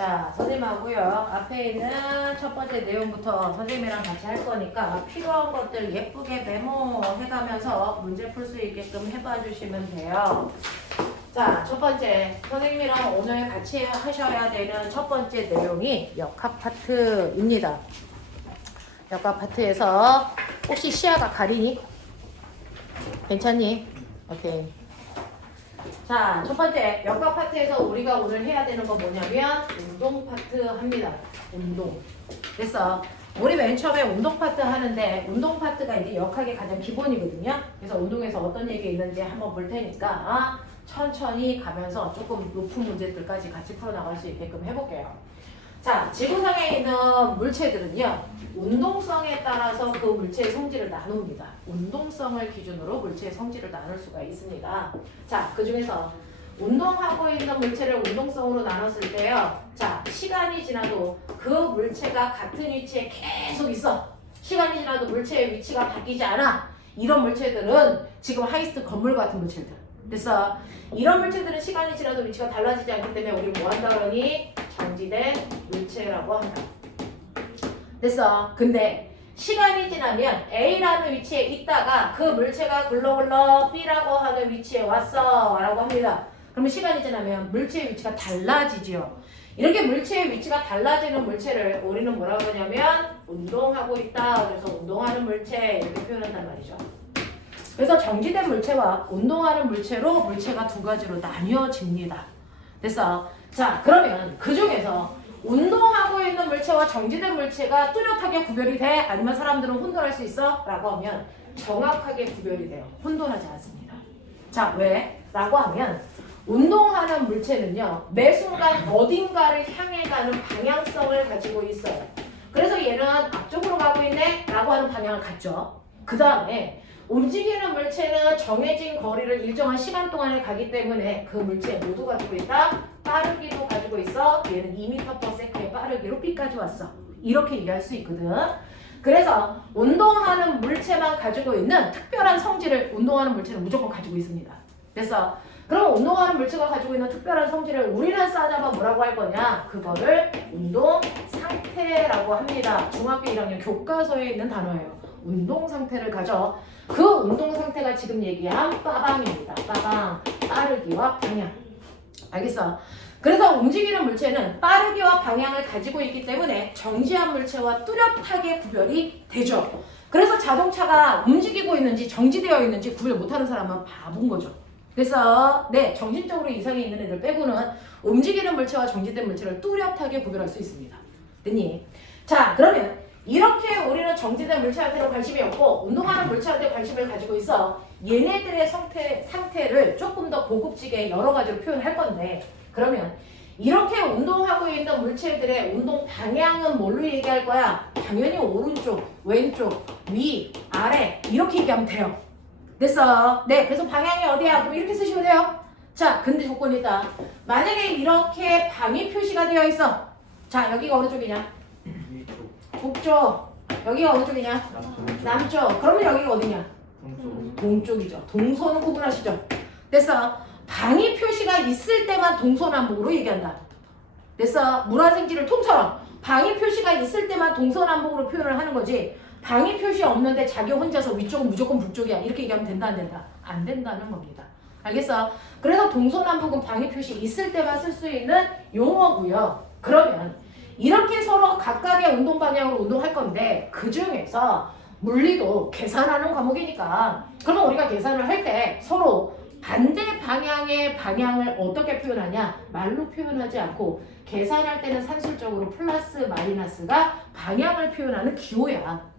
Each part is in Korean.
자, 선생님하고요. 앞에 있는 첫 번째 내용부터 선생님이랑 같이 할 거니까 필요한 것들 예쁘게 메모해가면서 문제 풀 수 있게끔 해봐 주시면 돼요. 자, 첫 번째. 선생님이랑 오늘 같이 하셔야 되는 첫 번째 내용이 역학 파트입니다. 역학 파트에서 혹시 시야가 가리니? 괜찮니? 오케이. 자, 첫 번째 역학 파트에서 우리가 오늘 해야 되는 건 뭐냐면 운동 파트 합니다. 운동. 됐어. 우리 맨 처음에 운동 파트 하는데 운동 파트가 이제 역학의 가장 기본이거든요. 그래서 운동에서 어떤 얘기 있는지 한번 볼 테니까 천천히 가면서 조금 높은 문제들까지 같이 풀어나갈 수 있게끔 해볼게요. 자, 지구상에 있는 물체들은요, 운동성에 따라서 그 물체의 성질을 나눕니다. 운동성을 기준으로 물체의 성질을 나눌 수가 있습니다. 자, 그 중에서 운동하고 있는 물체를 운동성으로 나눴을 때요, 자, 시간이 지나도 그 물체가 같은 위치에 계속 있어. 시간이 지나도 물체의 위치가 바뀌지 않아. 이런 물체들은 지금 하이스트 건물 같은 물체들. 그래서 이런 물체들은 시간이 지나도 위치가 달라지지 않기 때문에 우리 뭐 한다 그러니? 정지된 물체라고 한다. 됐어. 근데 시간이 지나면 A라는 위치에 있다가 그 물체가 굴러굴러 B라고 하는 위치에 왔어 라고 합니다. 그러면 시간이 지나면 물체의 위치가 달라지죠. 이렇게 물체의 위치가 달라지는 물체를 우리는 뭐라고 하냐면 운동하고 있다. 그래서 운동하는 물체 이렇게 표현한단 말이죠. 그래서 정지된 물체와 운동하는 물체로 물체가 두 가지로 나뉘어집니다. 됐어? 자, 그러면 그 중에서 운동하고 있는 물체와 정지된 물체가 뚜렷하게 구별이 돼? 아니면 사람들은 혼돈할 수 있어? 라고 하면 정확하게 구별이 돼요. 혼돈하지 않습니다. 자, 왜? 라고 하면 운동하는 물체는요, 매 순간 어딘가를 향해 가는 방향성을 가지고 있어요. 그래서 얘는 앞쪽으로 가고 있네? 라고 하는 방향을 갖죠. 그 다음에 움직이는 물체는 정해진 거리를 일정한 시간 동안에 가기 때문에 그 물체 모두 가지고 있다? 빠르기도 가지고 있어. 얘는 2m/s의 빠르기로 B까지 왔어. 이렇게 얘기할 수 있거든. 그래서 운동하는 물체만 가지고 있는 특별한 성질을 운동하는 물체는 무조건 가지고 있습니다. 그래서 그럼 운동하는 물체가 가지고 있는 특별한 성질을 우리는 싸잡아 뭐라고 할 거냐? 그거를 운동 상태라고 합니다. 중학교 1학년 교과서에 있는 단어예요. 운동 상태를 가져. 그 운동 상태가 지금 얘기한 빠방입니다. 빠방, 빠르기와 방향. 알겠어? 그래서 움직이는 물체는 빠르기와 방향을 가지고 있기 때문에 정지한 물체와 뚜렷하게 구별이 되죠. 그래서 자동차가 움직이고 있는지 정지되어 있는지 구별 못하는 사람은 바본 거죠. 그래서 네, 정신적으로 이상이 있는 애들 빼고는 움직이는 물체와 정지된 물체를 뚜렷하게 구별할 수 있습니다. 됐니? 자, 그러면 이렇게 우리는 정지된 물체한테는 관심이 없고 운동하는 물체한테 관심을 가지고 있어. 얘네들의 상태를 조금 더 고급지게 여러 가지로 표현할 건데, 그러면 이렇게 운동하고 있는 물체들의 운동 방향은 뭘로 얘기할 거야? 당연히 오른쪽, 왼쪽, 위, 아래 이렇게 얘기하면 돼요. 됐어? 네, 그래서 방향이 어디야? 그럼 이렇게 쓰시면 돼요. 자, 근데 조건이 있다. 만약에 이렇게 방위 표시가 되어 있어. 자, 여기가 어느 쪽이냐? 북쪽. 여기가 어느 쪽이냐? 남쪽. 그러면 여기가 어디냐? 동쪽이죠. 동서는 구분하시죠. 됐어? 방위 표시가 있을 때만 동서남북으로 얘기한다. 됐어? 물화생지를 통처럼 방위 표시가 있을 때만 동서남북으로 표현을 하는 거지. 방위 표시 없는데 자기 혼자서 위쪽은 무조건 북쪽이야. 이렇게 얘기하면 된다 안 된다? 안 된다는 겁니다. 알겠어? 그래서 동서남북은 방위 표시 있을 때만 쓸 수 있는 용어고요. 그러면 이렇게 서로 각각의 운동 방향으로 운동할 건데 그 중에서 물리도 계산하는 과목이니까 그러면 우리가 계산을 할 때 서로 반대 방향의 방향을 어떻게 표현하냐? 말로 표현하지 않고 계산할 때는 산술적으로 플러스 마이너스가 방향을 표현하는 기호야.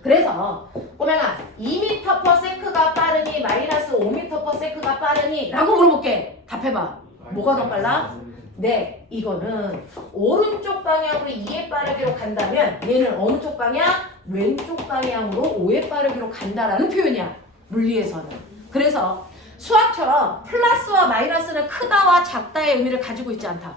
그래서 꼬맹아 2m/s가 빠르니 마이너스 5m/s가 빠르니 라고 물어볼게. 답해봐. 뭐가 더 빨라? 네, 이거는 오른쪽 방향으로 2의 빠르기로 간다면 얘는 어느 쪽 방향? 왼쪽 방향으로 5의 빠르기로 간다라는 표현이야. 물리에서는. 그래서 수학처럼 플러스와 마이너스는 크다와 작다의 의미를 가지고 있지 않다.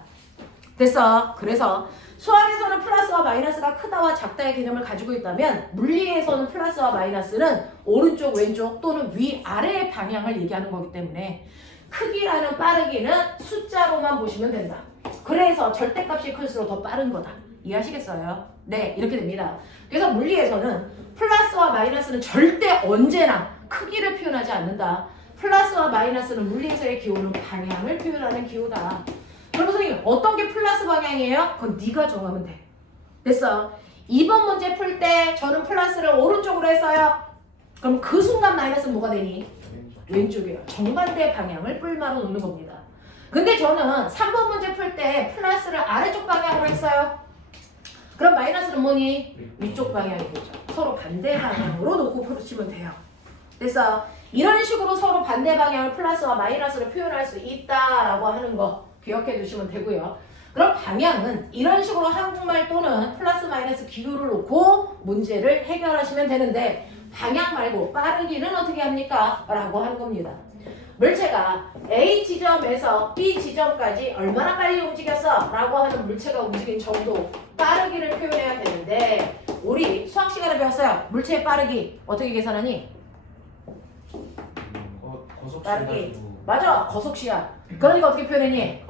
됐어? 그래서 수학에서는 플러스와 마이너스가 크다와 작다의 개념을 가지고 있다면 물리에서는 플러스와 마이너스는 오른쪽, 왼쪽 또는 위, 아래의 방향을 얘기하는 거기 때문에 크기라는 빠르기는 숫자로만 보시면 된다. 그래서 절대값이 클수록 더 빠른 거다. 이해하시겠어요? 네, 이렇게 됩니다. 그래서 물리에서는 플러스와 마이너스는 절대 언제나 크기를 표현하지 않는다. 플러스와 마이너스는 물리에서의 기호는 방향을 표현하는 기호다. 그럼 선생님 어떤 게 플러스 방향이에요? 그건 네가 정하면 돼. 됐어. 2번 문제 풀 때 저는 플러스를 오른쪽으로 했어요. 그럼 그 순간 마이너스는 뭐가 되니? 왼쪽이에요. 정반대 방향을 뿔마로 놓는 겁니다. 근데 저는 3번 문제 풀 때 플러스를 아래쪽 방향으로 했어요. 그럼 마이너스는 뭐니? 위쪽 방향이 되죠. 서로 반대 방향으로 놓고 풀으시면 돼요. 됐어. 이런 식으로 서로 반대 방향을 플러스와 마이너스로 표현할 수 있다라고 하는 거 기억해 두시면 되고요. 그럼 방향은 이런 식으로 한국말 또는 플러스 마이너스 기호를 놓고 문제를 해결하시면 되는데 방향 말고 빠르기는 어떻게 합니까? 라고 하는 겁니다. 물체가 A 지점에서 B 지점까지 얼마나 빨리 움직였어? 라고 하는 물체가 움직인 정도 빠르기를 표현해야 되는데 우리 수학 시간에 배웠어요. 물체의 빠르기 어떻게 계산하니? 빠르기 맞아. 거속시야. 그러니까 어떻게 표현했니?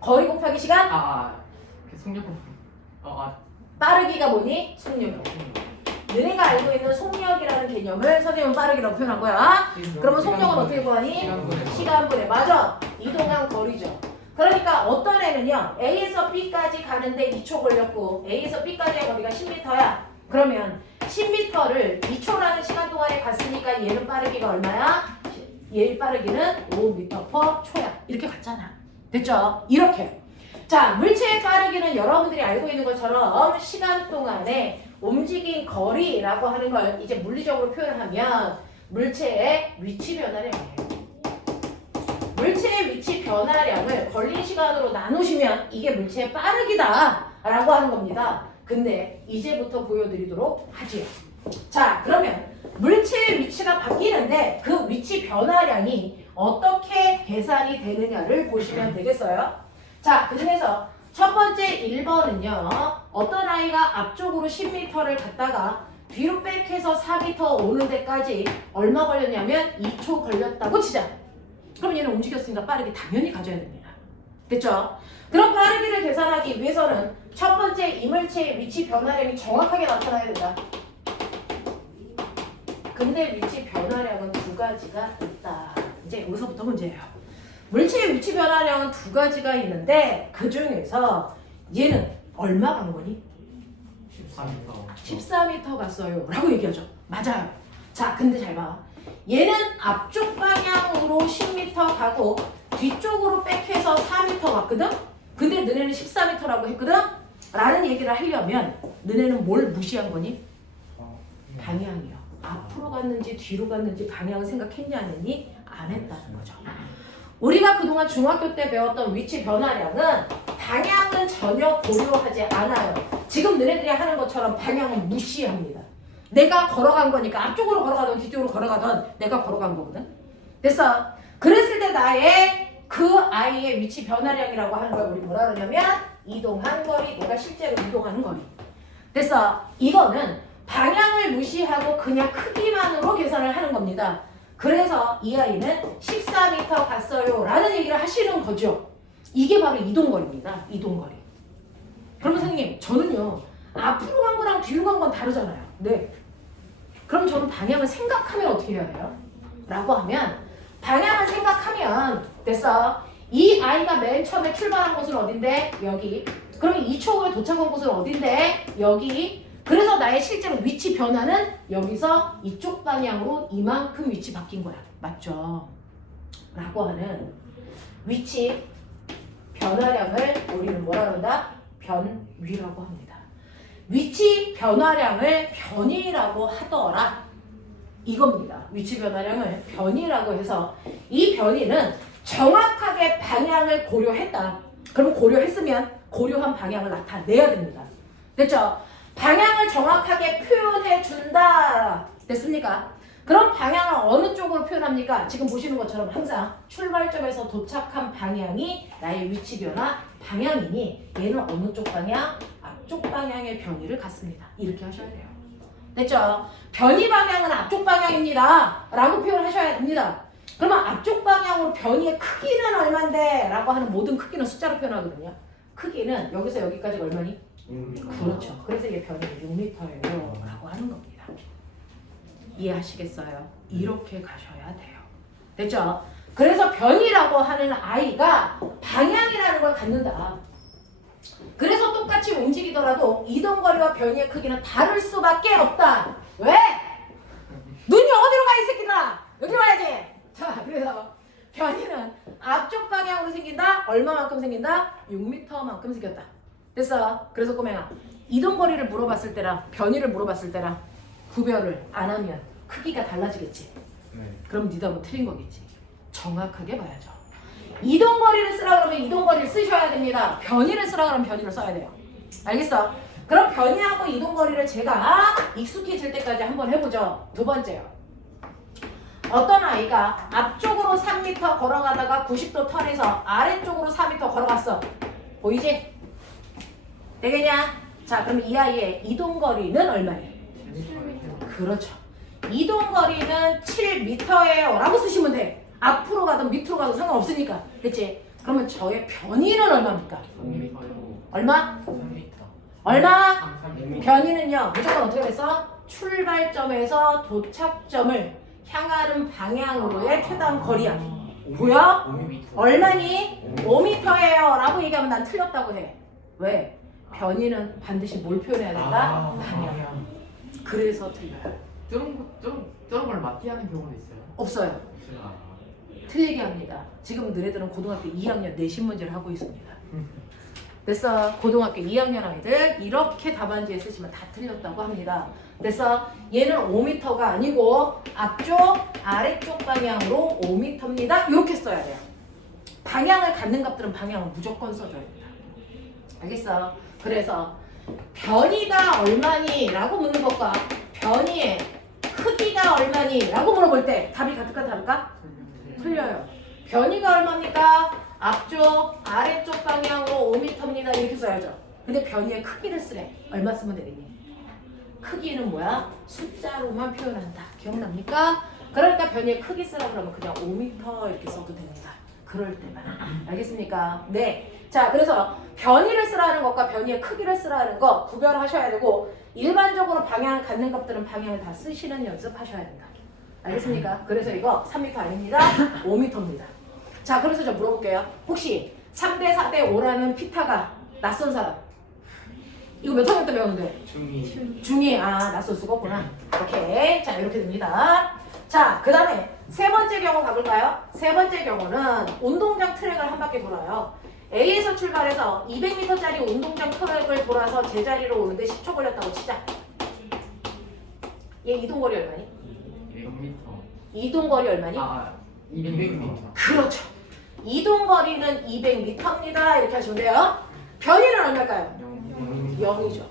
거리 곱하기 시간? 그 속력 곱하기. 빠르기가 뭐니? 속력. 너네가 알고 있는 속력이라는 개념을 선생님은 빠르기라고 표현한 거야. 그러면 속력은 어떻게 구하니? 시간분해. 맞아. 이동한 거리죠. 그러니까 어떤 애는요. A에서 B까지 가는데 2초 걸렸고 A에서 B까지의 거리가 10m야. 그러면 10m를 2초라는 시간 동안에 갔으니까 얘는 빠르기가 얼마야? 얘의 빠르기는 5m/초야. 이렇게 갔잖아. 됐죠? 이렇게. 자, 물체의 빠르기는 여러분들이 알고 있는 것처럼 시간 동안에 움직인 거리라고 하는 걸 이제 물리적으로 표현하면 물체의 위치 변화량이에요. 물체의 위치 변화량을 걸린 시간으로 나누시면 이게 물체의 빠르기다 라고 하는 겁니다. 근데 이제부터 보여드리도록 하지요. 자, 그러면 물체의 위치가 바뀌는데 그 위치 변화량이 어떻게 계산이 되느냐를 보시면 되겠어요. 자, 그 중에서 첫 번째 1번은요. 어떤 아이가 앞쪽으로 10m를 갔다가 뒤로 백해서 4m 오는 데까지 얼마 걸렸냐면 2초 걸렸다고 치자. 그럼 얘는 움직였으니까 빠르게 당연히 가져야 됩니다. 됐죠? 그럼 빠르기를 계산하기 위해서는 첫 번째 이물체의 위치 변화량이 정확하게 나타나야 된다. 근데 위치 변화량은 두 가지가 있다. 이제 여기서부터 문제예요. 물체의 위치 변화량은 두 가지가 있는데 그 중에서 얘는 얼마 간 거니? 14m 갔어요 라고 얘기하죠. 맞아요. 자, 근데 잘 봐. 얘는 앞쪽 방향으로 10m 가고 뒤쪽으로 백해서 4m 갔거든? 근데 너네는 14m라고 했거든? 라는 얘기를 하려면 너네는 뭘 무시한 거니? 방향이요. 앞으로 갔는지 뒤로 갔는지 방향을 생각했냐 안 했니? 안 했다는 거죠. 우리가 그동안 중학교 때 배웠던 위치 변화량은 방향은 전혀 고려하지 않아요. 지금 너네들이 하는 것처럼 방향은 무시합니다. 내가 걸어간 거니까 앞쪽으로 걸어가든 뒤쪽으로 걸어가든 내가 걸어간 거거든. 됐어. 그랬을 때 나의 그 아이의 위치 변화량이라고 하는 걸 우리 뭐라 그러냐면 이동한 거리, 내가 실제로 이동하는 거리. 됐어. 이거는 방향을 무시하고 그냥 크기만으로 계산을 하는 겁니다. 그래서 이 아이는 14m 갔어요 라는 얘기를 하시는 거죠. 이게 바로 이동거리입니다. 이동거리. 그러면 선생님 저는요 앞으로 간 거랑 뒤로 간 건 다르잖아요. 네. 그럼 저는 방향을 생각하면 어떻게 해야 돼요? 라고 하면 방향을 생각하면 됐어. 이 아이가 맨 처음에 출발한 곳은 어딘데? 여기. 그럼 2초 후에 도착한 곳은 어딘데? 여기. 그래서 나의 실제로 위치 변화는 여기서 이쪽 방향으로 이만큼 위치 바뀐 거야. 맞죠? 라고 하는 위치 변화량을 우리는 뭐라 그런다? 변위라고 합니다. 위치 변화량을 변위라고 하더라. 이겁니다. 위치 변화량을 변위라고 해서 이 변위는 정확하게 방향을 고려했다. 그럼 고려했으면 고려한 방향을 나타내야 됩니다. 됐죠? 방향을 정확하게 표현해 준다. 됐습니까? 그럼 방향을 어느 쪽으로 표현합니까? 지금 보시는 것처럼 항상 출발점에서 도착한 방향이 나의 위치 변화 방향이니 얘는 어느 쪽 방향? 앞쪽 방향의 변위를 갖습니다. 이렇게 하셔야 돼요. 됐죠? 변위 방향은 앞쪽 방향입니다. 라고 표현하셔야 됩니다. 그러면 앞쪽 방향으로 변이의 크기는 얼만데? 라고 하는 모든 크기는 숫자로 표현하거든요. 크기는 여기서 여기까지가 얼마니? 그렇죠. 그래서 이게 변이 6m예요 라고 하는 겁니다. 이해하시겠어요? 이렇게 가셔야 돼요. 됐죠? 그래서 변이라고 하는 아이가 방향이라는 걸 갖는다. 그래서 똑같이 움직이더라도 이동거리와 변이의 크기는 다를 수밖에 없다. 왜? 눈이 어디로 가 이 새끼들아? 여기로 와야지. 자, 그래서 변이는 앞쪽 방향으로 생긴다. 얼마만큼 생긴다? 6m만큼 생겼다. 됐어? 그래서 꼬맹아, 이동거리를 물어봤을 때랑 변이를 물어봤을 때랑 구별을 안 하면 크기가 달라지겠지. 네. 그럼 니도 한번 틀린 거겠지. 정확하게 봐야죠. 이동거리를 쓰라 그러면 이동거리를 쓰셔야 됩니다. 변이를 쓰라 그러면 변이를 써야 돼요. 알겠어? 그럼 변이하고 이동거리를 제가 익숙해질 때까지 한번 해보죠. 두 번째요. 어떤 아이가 앞쪽으로 3m 걸어가다가 90도 턴해서 아래쪽으로 4m 걸어갔어. 보이지? 되겠냐? 자, 그럼 이 아이의 이동거리는 얼마예요? 그렇죠. 이동거리는 7m예요 라고 쓰시면 돼. 앞으로 가든 밑으로 가든 상관없으니까. 그치? 그러면 저의 변이는 얼마입니까? 3m. 얼마? 3m. 얼마? 3m. 변이는요 무조건 어떻게 됐어? 출발점에서 도착점을 향하는 방향으로의 최단 거리야. 보여? 5m. 얼마니? 5m예요 라고 얘기하면 난 틀렸다고 해. 왜? 변이는 반드시 뭘 표현해야 된다? 방향. 그래서 틀려요. 저런 걸 맞게 하는 경우도 있어요? 없어요. 없어요. 틀리게 합니다. 지금 너네들은 고등학교 2학년 내신 문제를 하고 있습니다. 됐어? 고등학교 2학년 아이들 이렇게 답안지에 쓰시면 다 틀렸다고 합니다. 됐어? 얘는 5m가 아니고 앞쪽, 아래쪽 방향으로 5m입니다. 이렇게 써야 돼요. 방향을 갖는 값들은 방향을 무조건 써줘야 됩니다. 알겠어? 그래서 변이가 얼마니? 라고 묻는 것과 변이의 크기가 얼마니? 라고 물어볼 때 답이 같을까 다를까? 틀려요. 변이가 얼마입니까? 앞쪽, 아래쪽 방향으로 5m입니다. 이렇게 써야죠. 근데 변이의 크기를 쓰래. 얼마 쓰면 되겠니? 크기는 뭐야? 숫자로만 표현한다. 기억납니까? 그러니까 변이의 크기 쓰라 그러면 그냥 5m 이렇게 써도 됩니다. 그럴 때만. 알겠습니까? 네. 자, 그래서 변이를 쓰라는 것과 변이의 크기를 쓰라는 거 구별하셔야 되고 일반적으로 방향을 갖는 것들은 방향을 다 쓰시는 연습하셔야 된다. 알겠습니까? 그래서 이거 3m 아닙니다. 5m입니다. 자, 그래서 저 물어볼게요. 혹시 3대 4대 5라는 피타가 낯선 사람? 이거 몇 학년 때 배웠는데? 중이. 중2. 아, 낯설 수가 없구나. 오케이. 자, 이렇게 됩니다. 자, 그 다음에 세 번째 경우 가볼까요? 세 번째 경우는 운동장 트랙을 한 바퀴 돌아요. A에서 출발해서 200m짜리 운동장 트랙을 돌아서 제자리로 오는데 10초 걸렸다고 치자. 얘 이동거리 얼마니? 6m. 이동거리 얼마니? 200m. 그렇죠. 이동거리는 200m입니다. 이렇게 하시면 돼요. 변이는 얼마일까요? 0이죠.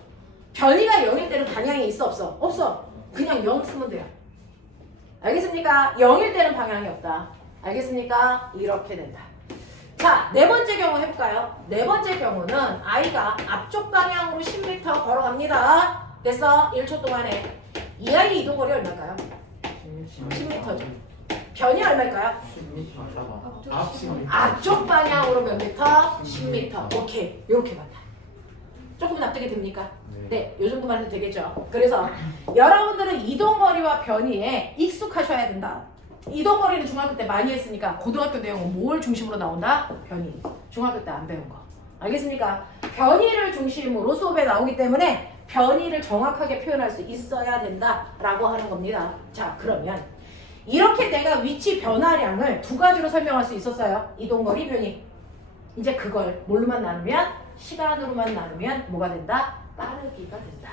변이가 0일 때는 방향이 있어 없어? 없어. 그냥 0 쓰면 돼요. 알겠습니까? 0일 때는 방향이 없다. 알겠습니까? 이렇게 된다. 자, 네 번째 경우 해볼까요? 네 번째 경우는 아이가 앞쪽 방향으로 10m 걸어갑니다. 됐어? 1초 동안에 이 아이 이동거리 얼마일까요? 10m죠. 변이 얼마일까요? 10m. 앞쪽 방향으로 몇 미터? 10m. 오케이. 이렇게 간다. 조금 납득이 됩니까? 네. 이 정도만 해도 되겠죠. 그래서 여러분들은 이동거리와 변이에 익숙하셔야 된다. 이동거리는 중학교 때 많이 했으니까 고등학교 내용은 뭘 중심으로 나온다? 변이. 중학교 때 안 배운 거. 알겠습니까? 변이를 중심으로 수업에 나오기 때문에 변이를 정확하게 표현할 수 있어야 된다라고 하는 겁니다. 자, 그러면 이렇게 내가 위치 변화량을 두 가지로 설명할 수 있었어요. 이동거리, 변이. 이제 그걸 뭘로만 나누면? 시간으로만 나누면 뭐가 된다? 빠르기가 된다.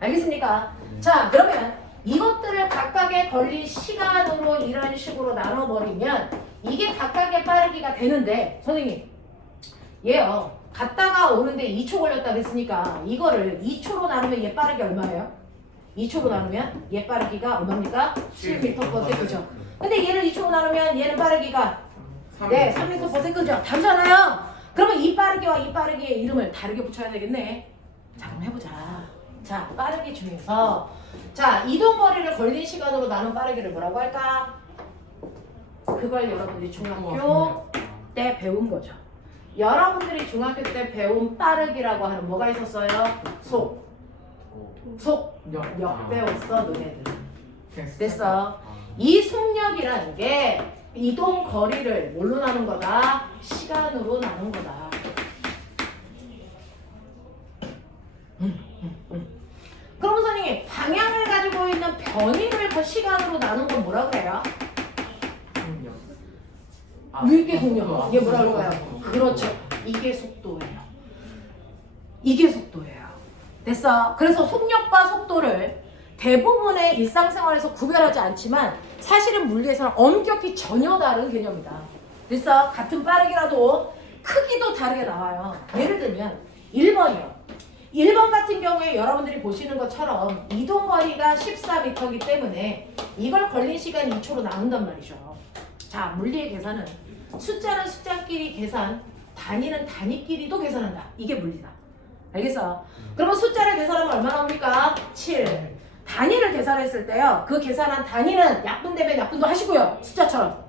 알겠습니까? 자, 그러면 이것들을 각각의 걸린 시간으로 이런 식으로 나눠버리면 이게 각각의 빠르기가 되는데 선생님, 얘요. 갔다가 오는데 2초 걸렸다 그랬으니까 이거를 2초로 나누면 얘 빠르기 얼마예요? 2초로 나누면 얘 빠르기가 얼마입니까? 7m/s죠. 근데 얘를 2초로 나누면 얘는 빠르기가 네, 3m/s죠. 다르잖아요. 그러면 이 빠르기와 이 빠르기의 이름을 다르게 붙여야 되겠네. 자, 그럼 해보자. 자, 빠르기 중에서 자, 이동거리를 걸린 시간으로 나눈 빠르기를 뭐라고 할까? 그걸 여러분들이 중학교 때 배운 거죠. 여러분들이 중학교 때 배운 빠르기라고 하는 뭐가 있었어요? 속 역 배웠어 너네들. 됐어. 이 속력이라는 게 이동 거리를 뭘로 나눈 거다? 시간으로 나눈 거다. 그럼 선생님 방향을 가지고 있는 변이를 그 시간으로 나눈 건 뭐라 그래요? 이게 속력. 이게 뭐라 그럴까요? 그렇죠. 이게 속도예요. 이게 속도예요. 됐어. 그래서 속력과 속도를 대부분의 일상생활에서 구별하지 않지만 사실은 물리에서는 엄격히 전혀 다른 개념이다. 됐어. 같은 빠르기라도 크기도 다르게 나와요. 예를 들면 1번이요. 1번 같은 경우에 여러분들이 보시는 것처럼 이동거리가 14m이기 때문에 이걸 걸린 시간 2초로 나눈단 말이죠. 자, 물리의 계산은 숫자는 숫자끼리 계산, 단위는 단위끼리도 계산한다. 이게 물리다. 알겠어? 그러면 숫자를 계산하면 얼마 나옵니까? 7. 단위를 계산했을 때요. 그 계산한 단위는 약분되면 약분도 하시고요. 숫자처럼.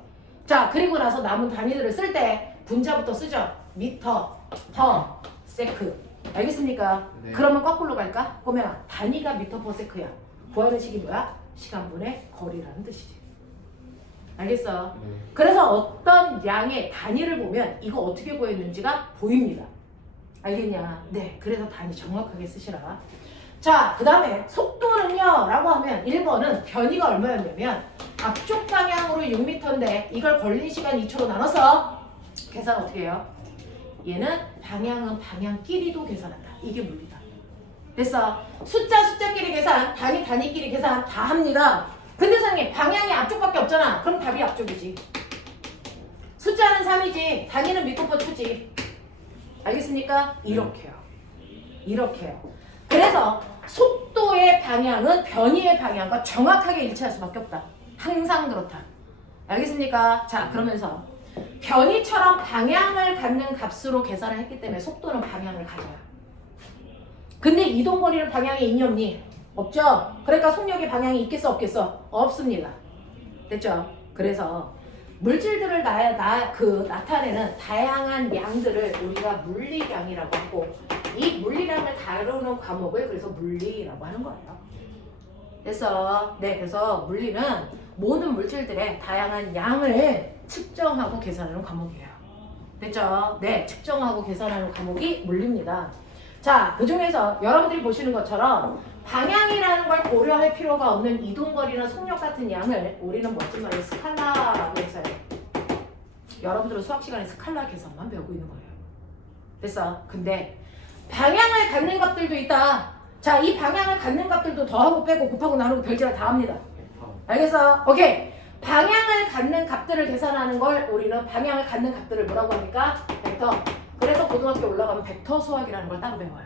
자, 그리고 나서 남은 단위들을 쓸 때 분자부터 쓰죠. 미터, 퍼, 세크. 알겠습니까? 네. 그러면 거꾸로 갈까? 보면 단위가 미터 퍼 세크야. 구하는 식이 뭐야? 시간분의 거리라는 뜻이지. 알겠어? 그래서 어떤 양의 단위를 보면 이거 어떻게 구했는지가 보입니다. 알겠냐? 네. 그래서 단위 정확하게 쓰시라. 자, 그 다음에 속도는요 라고 하면 1번은 변이가 얼마였냐면 앞쪽 방향으로 6m인데 이걸 걸린 시간 2초로 나눠서 계산 어떻게 해요? 얘는 방향은 방향끼리도 계산한다. 이게 물리다. 됐어. 숫자끼리 계산, 단위끼리 계산 다 합니다. 근데 선생님 방향이 앞쪽밖에 없잖아. 그럼 답이 앞쪽이지. 숫자는 3이지 단위는 미터퍼 초지. 알겠습니까? 이렇게요. 이렇게요. 그래서 속도의 방향은 변이의 방향과 정확하게 일치할 수밖에 없다. 항상 그렇다. 알겠습니까? 자, 그러면서 변이처럼 방향을 갖는 값으로 계산을 했기 때문에 속도는 방향을 가져요. 근데 이동거리는 방향이 있니 없니? 없죠? 그러니까 속력의 방향이 있겠어 없겠어? 없습니다. 됐죠? 그래서 물질들을 나타내는 다양한 양들을 우리가 물리량이라고 하고 이 물리량을 다루는 과목을 그래서 물리라고 하는 거예요. 그래서 그래서 물리는 모든 물질들의 다양한 양을 측정하고 계산하는 과목이에요. 됐죠? 네, 측정하고 계산하는 과목이 물리입니다. 자, 그 중에서 여러분들이 보시는 것처럼 방향이라는 걸 고려할 필요가 없는 이동거리나 속력 같은 양을 우리는 멋진 말로 스칼라라고 했어요. 여러분들은 수학 시간에 스칼라 계산만 배우고 있는 거예요. 됐어? 근데 방향을 갖는 값들도 있다. 자, 이 방향을 갖는 값들도 더하고 빼고 곱하고 나누고 별지랄 다 합니다. 알겠어? 오케이. 방향을 갖는 값들을 계산하는 걸 우리는 방향을 갖는 값들을 뭐라고 합니까? 벡터. 그래서 고등학교 올라가면 벡터 수학이라는 걸 따로 배워요.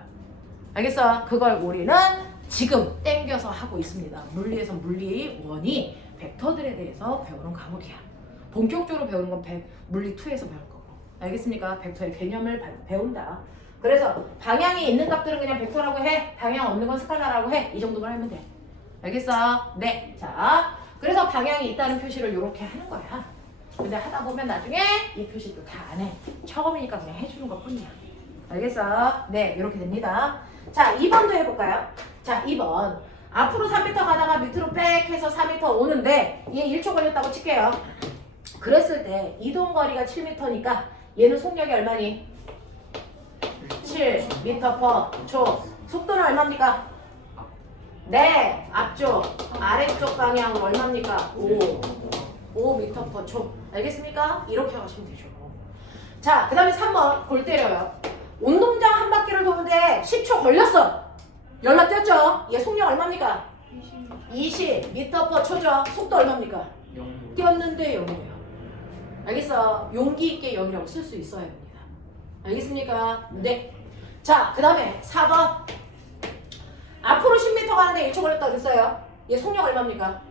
알겠어? 그걸 우리는 지금 땡겨서 하고 있습니다. 물리에서 물리 1이 벡터들에 대해서 배우는 과목이야. 본격적으로 배우는 건 물리 2에서 배울 거고. 알겠습니까? 벡터의 개념을 배운다. 그래서 방향이 있는 값들은 그냥 벡터라고 해. 방향 없는 건 스칼라라고 해. 이 정도만 하면 돼. 알겠어? 네. 자, 그래서 방향이 있다는 표시를 이렇게 하는 거야. 근데 하다 보면 나중에 이 표시도 다 안 해. 처음이니까 그냥 해주는 것 뿐이야. 알겠어? 네, 이렇게 됩니다. 자, 2번도 해볼까요? 자, 2번. 앞으로 3m 가다가 밑으로 빽 해서 4m 오는데 얘 1초 걸렸다고 칠게요. 그랬을 때 이동거리가 7m니까 얘는 속력이 얼마니? 7m/초. 속도는 얼마입니까? 네, 앞쪽, 아래쪽 방향은 얼마입니까? 5m/초. 알겠습니까? 이렇게 하시면 되죠. 자, 그 다음에 3번 골 때려요. 운동장 한 바퀴를 도는데 10초 걸렸어. 연락 뛰었죠? 얘 속력 얼마입니까? 20m/초죠. 속도 얼마입니까? 0. 뛰었는데 0이에요. 알겠어? 용기 있게 0이라고 쓸 수 있어야 됩니다. 알겠습니까? 네. 자, 그 다음에 4번. 앞으로 10m 가는데 1초 걸렸다고 그랬어요. 얘 속력 얼마입니까?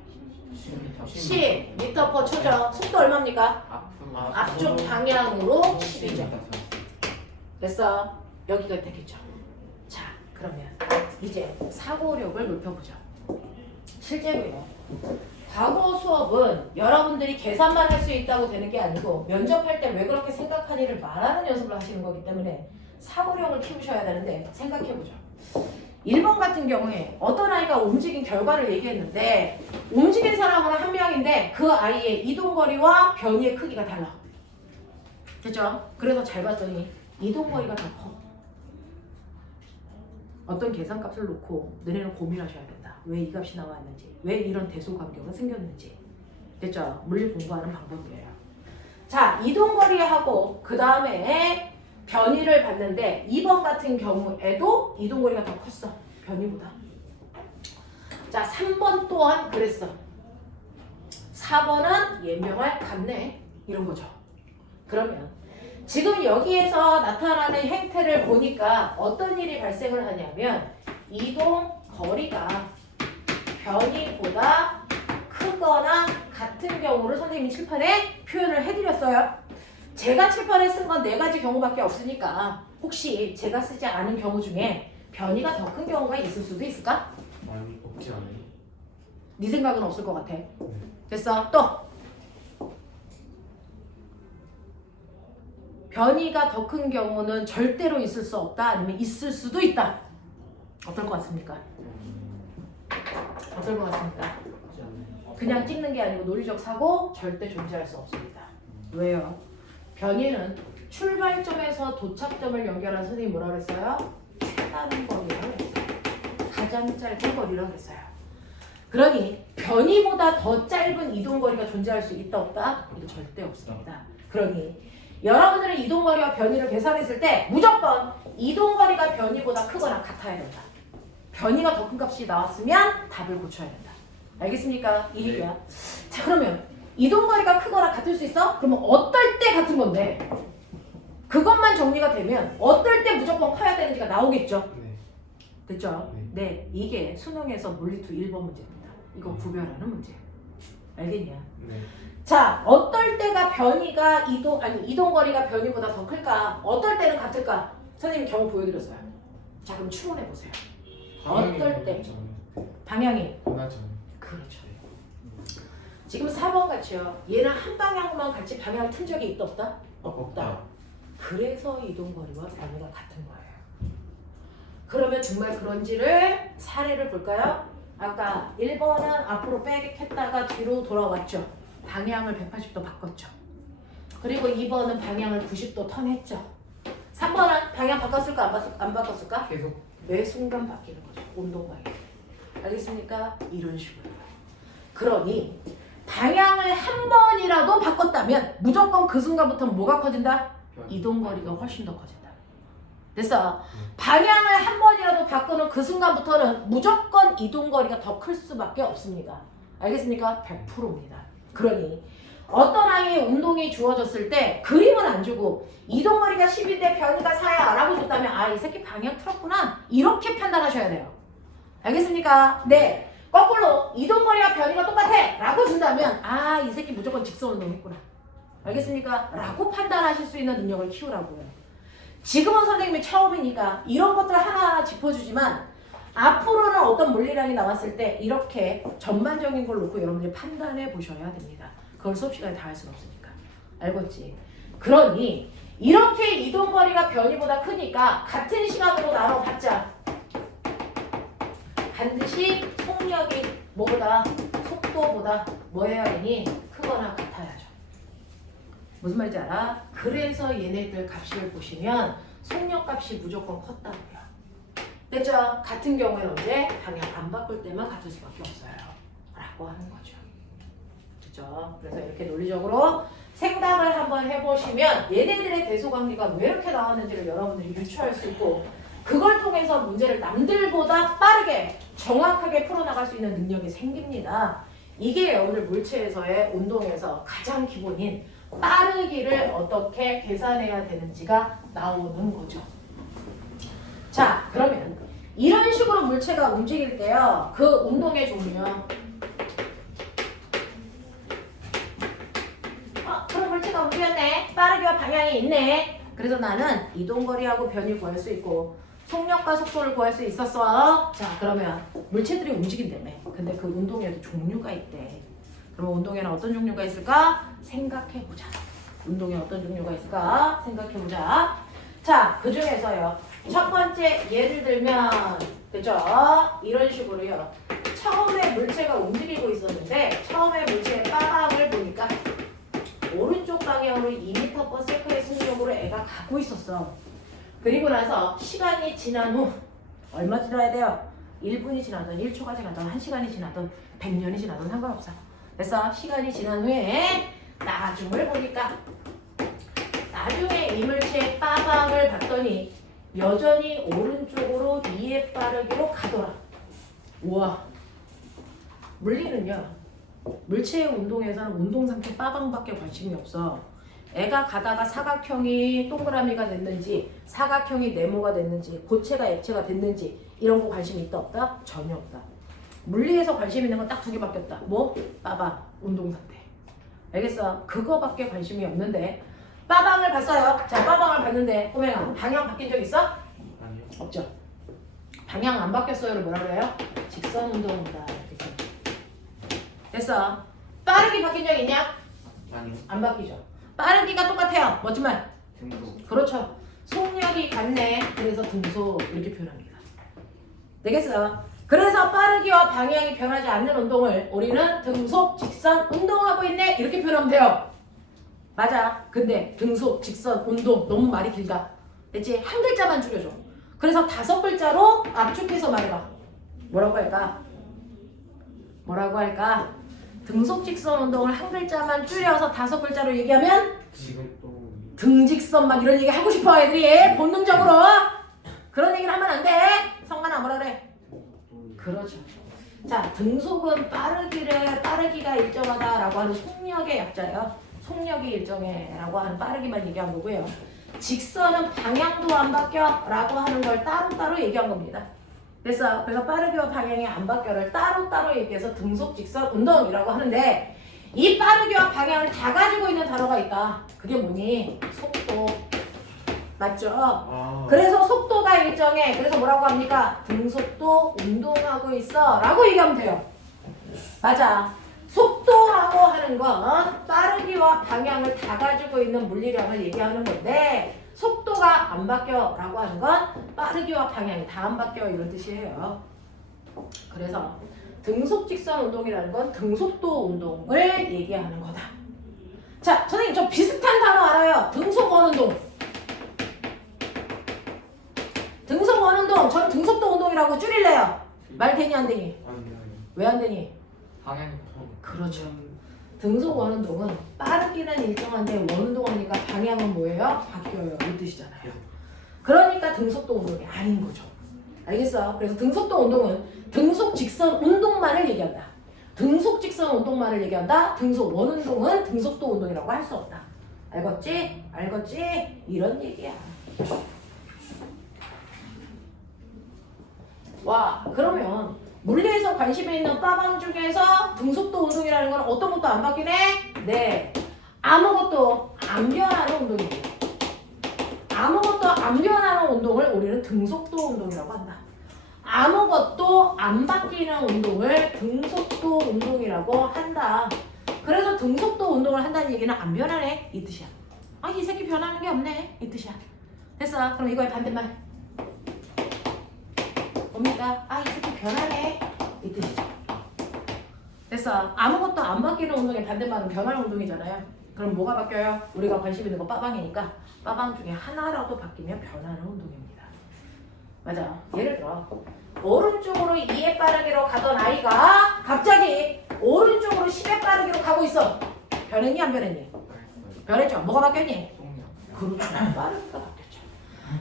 10m/초죠. 속도 얼마입니까? 앞쪽 방향으로 10이죠. 됐어? 여기가 되겠죠. 자, 그러면 이제 사고력을 높여보죠. 실제로요. 과거 수업은 여러분들이 계산만 할 수 있다고 되는 게 아니고 면접할 때 왜 그렇게 생각하니를 말하는 연습을 하시는 거기 때문에 사고력을 키우셔야 되는데 생각해보죠. 1번 같은 경우에 어떤 아이가 움직인 결과를 얘기했는데 움직인 사람은 한 명인데 그 아이의 이동거리와 변이의 크기가 달라. 됐죠? 그래서 잘 봤더니 이동거리가 더 커. 어떤 계산값을 놓고 너네는 고민하셔야 된다. 왜 이 값이 나왔는지, 왜 이런 대소관계가 생겼는지. 됐죠? 물리 공부하는 방법이에요. 자, 이동거리하고 그 다음에 변이를 봤는데 2번 같은 경우에도 이동거리가 더 컸어. 변이보다. 자, 3번 또한 그랬어. 4번은 예명할 같네. 이런 거죠. 그러면 지금 여기에서 나타나는 행태를 보니까 어떤 일이 발생을 하냐면 이동거리가 변이보다 크거나 같은 경우를 선생님이 칠판에 표현을 해드렸어요. 제가 칠판에 쓴 건 4가지 경우밖에 없으니까 혹시 제가 쓰지 않은 경우 중에 변이가 더 큰 경우가 있을 수도 있을까? 많이 없지 않아요? 네 생각은 없을 것 같아. 됐어? 또 변이가 더 큰 경우는 절대로 있을 수 없다 아니면 있을 수도 있다. 어떨 것 같습니까? 어떨 것 같습니까? 그냥 찍는 게 아니고 논리적 사고 절대 존재할 수 없습니다. 왜요? 변이는 출발점에서 도착점을 연결한 선생님이 뭐라 그랬어요? 최단 거리라고 했어요. 가장 짧은 거리라고 했어요. 그러니 변이보다 더 짧은 이동거리가 존재할 수 있다 없다? 이거 절대 없습니다. 그러니 여러분들은 이동거리와 변이를 계산했을 때 무조건 이동거리가 변이보다 크거나 같아야 된다. 변이가 더 큰 값이 나왔으면 답을 고쳐야 된다. 알겠습니까? 이 얘기야. 자, 그러면 이동거리가 크거나 같을 수 있어? 그러면 어떨 때 같은 건데 그것만 정리가 되면 어떨 때 무조건 커야 되는지가 나오겠죠? 네. 됐죠? 네. 이게 수능에서 물리투 1번 문제입니다. 이거 구별하는 문제. 알겠냐? 네. 자, 어떨 때가 변이가 이동거리가 변이보다 더 클까? 어떨 때는 같을까? 선생님이 경우 보여드렸어요. 자, 그럼 추론해 보세요. 어떨 때? 방향이 변하죠. 그렇죠. 지금 4번 같이요. 얘는 한 방향만 같이 방향을 튼 적이 있다 없다? 없다. 그래서 이동거리와 변이가 같은 거예요. 그러면 정말 그런지를 사례를 볼까요? 아까 1번은 앞으로 빼겠다가 뒤로 돌아왔죠. 방향을 180도 바꿨죠. 그리고 2번은 방향을 90도 턴했죠. 3번은 방향 바꿨을까 안 바꿨을까? 계속. 매 순간 바뀌는 거죠. 운동방향. 알겠습니까? 이런 식으로. 그러니 방향을 한 번이라도 바꿨다면 무조건 그 순간부터 뭐가 커진다? 이동거리가 훨씬 더 커진다. 됐어? 방향을 한 번이라도 바꾸는 그 순간부터는 무조건 이동거리가 더 클 수밖에 없습니다. 알겠습니까? 100%입니다. 그러니 어떤 아이의 운동이 주어졌을 때 그림은 안 주고 이동거리가 10인데 변이가 4야 라고 줬다면 아, 이 새끼 방향 틀었구나 이렇게 판단하셔야 돼요. 알겠습니까? 네. 거꾸로 이동거리와 변이가 똑같아 라고 준다면 아, 이 새끼 무조건 직선 운동했구나. 알겠습니까? 라고 판단하실 수 있는 능력을 키우라고요. 지금은 선생님이 처음이니까 이런 것들 하나하나 짚어주지만 앞으로는 어떤 물리량이 나왔을 때 이렇게 전반적인 걸 놓고 여러분들이 판단해 보셔야 됩니다. 그걸 수업 시간에 다 할 수는 없으니까. 알겠지? 그러니 이렇게 이동거리가 변이보다 크니까 같은 시간으로 나눠봤자 반드시 속력이 뭐보다 속도보다 뭐 해야 되니? 크거나 같아야죠. 무슨 말인지 알아? 그래서 얘네들 값을 보시면 속력 값이 무조건 컸다고요. 됐죠? 같은 경우에는 언제? 방향 안 바꿀 때만 같을 수밖에 없어요. 라고 하는 거죠. 됐죠? 그래서 이렇게 논리적으로 생각을 한번 해보시면 얘네들의 대소관계가 왜 이렇게 나왔는지를 여러분들이 유추할 수 있고 그걸 통해서 문제를 남들보다 빠르게 정확하게 풀어나갈 수 있는 능력이 생깁니다. 이게 여러분들 물체에서의 운동에서 가장 기본인 빠르기를 어떻게 계산해야 되는지가 나오는 거죠. 자, 그러면 이런 식으로 물체가 움직일 때요. 그 운동의 종류요. 그럼 물체가 움직였네. 빠르기와 방향이 있네. 그래서 나는 이동거리하고 변이 구할 수 있고 속력과 속도를 구할 수 있었어. 자, 그러면 물체들이 움직인다며. 근데 그 운동에도 종류가 있대. 그러면 운동에는 어떤 종류가 있을까? 생각해보자. 운동에 어떤 종류가 있을까? 생각해보자. 자, 그 중에서요. 첫 번째 예를 들면 그죠? 이런 식으로요. 처음에 물체가 움직이고 있었는데 처음에 물체의 빠방을 보니까 오른쪽 방향으로 2m/s의 속력으로 애가 가고 있었어. 그리고 나서 시간이 지난 후 얼마 지나야 돼요? 1분이 지나든 1초가 지나든 1시간이 지나든 100년이 지나든 상관없어. 그래서 시간이 지난 후에 나중을 보니까 나중에 이 물체의 빠방을 봤더니 여전히 오른쪽으로 2의 빠르기로 가더라. 우와. 물리는요. 물체의 운동에서는 운동 상태 빠방밖에 관심이 없어. 애가 가다가 사각형이 동그라미가 됐는지 사각형이 네모가 됐는지 고체가 액체가 됐는지 이런 거 관심이 있다 없다? 전혀 없다. 물리에서 관심 있는 건 딱 두 개밖에 없다. 뭐? 빠방, 운동 상태. 알겠어? 그거밖에 관심이 없는데 빠방을 봤어요. 자, 빠방을 봤는데 꼬맹아 방향 바뀐 적 있어? 아니요. 없죠. 방향 안 바뀌었어요를 뭐라 그래요? 직선 운동이다. 이렇게. 됐어. 빠르기 바뀐 적 있냐? 아니요. 안 바뀌죠. 빠르기가 똑같아요. 멋지만. 등속. 그렇죠. 속력이 같네. 그래서 등속 이렇게 표현합니다. 되겠어? 그래서 빠르기와 방향이 변하지 않는 운동을 우리는 등속, 직선, 운동하고 있네. 이렇게 표현하면 돼요. 맞아. 근데 등속, 직선, 운동 너무 말이 길다. 됐지? 한 글자만 줄여줘. 그래서 5글자로 압축해서 말해봐. 뭐라고 할까? 뭐라고 할까? 등속, 직선, 운동을 한 글자만 줄여서 5글자로 얘기하면 지금 또 등직선만 이런 얘기 하고 싶어 애들이 본능적으로. 그런 얘기를 하면 안 돼. 성만아 뭐라 그래? 그렇죠. 자, 등속은 빠르기가 일정하다라고 하는 속력의 약자예요. 속력이 일정해라고 하는 빠르기만 얘기한 거고요. 직선은 방향도 안 바뀌어라고 하는 걸 따로따로 얘기한 겁니다. 그래서 빠르기와 방향이 안 바뀌어를 따로따로 얘기해서 등속, 직선, 운동이라고 하는데 이 빠르기와 방향을 다 가지고 있는 단어가 있다. 그게 뭐니? 속도. 맞죠? 그래서 속도가 일정해. 그래서 뭐라고 합니까? 등속도 운동하고 있어 라고 얘기하면 돼요. 맞아. 속도라고 하는 건 빠르기와 방향을 다 가지고 있는 물리량을 얘기하는 건데 속도가 안 바뀌어 라고 하는 건 빠르기와 방향이 다 안 바뀌어 이런 뜻이에요. 그래서 등속 직선 운동이라는 건 등속도 운동을 얘기하는 거다. 자, 선생님 저 비슷한 단어 알아요. 등속 원운동. 등속 원운동, 저는 등속도 운동이라고 줄일래요. 말 되니 안 되니? 아니요. 왜 안 되니? 방향이 그렇죠. 등속 원운동은 빠르기는 일정한데 원운동하니까 방향은 뭐예요? 바뀌어요. 이 뜻이잖아요. 그러니까 등속도 운동이 아닌 거죠. 알겠어? 그래서 등속도 운동은 등속 직선 운동만을 얘기한다. 등속 직선 운동만을 얘기한다. 등속 원운동은 등속도 운동이라고 할 수 없다. 알겠지? 알겠지? 이런 얘기야. 와, 그러면 물리에서 관심이 있는 빠방 중에서 등속도 운동이라는 건 어떤 것도 안 바뀌네? 네. 아무것도 안 변하는 운동입니다. 아무것도 안 변하는 운동을 우리는 등속도 운동이라고 한다. 아무것도 안 바뀌는 운동을 등속도 운동이라고 한다. 그래서 등속도 운동을 한다는 얘기는 안 변하네 이 뜻이야. 아, 이 새끼 변하는 게 없네 이 뜻이야. 됐어. 그럼 이거의 반대말 뭡니까? 아, 이 새끼 변하네 이 뜻이죠. 됐어. 아무것도 안 바뀌는 운동의 반대말은 변하는 운동이잖아요. 그럼 뭐가 바뀌어요? 우리가 관심 있는 거 빠방이니까 빠방 중에 하나라도 바뀌면 변하는 운동입니다. 맞아. 예를 들어 오른쪽으로 2의 빠르기로 가던 아이가 갑자기 오른쪽으로 10의 빠르기로 가고 있어. 변했니 안 변했니? 변했죠. 뭐가 바뀌었니? 그렇죠. 빠르기가 바뀌었죠.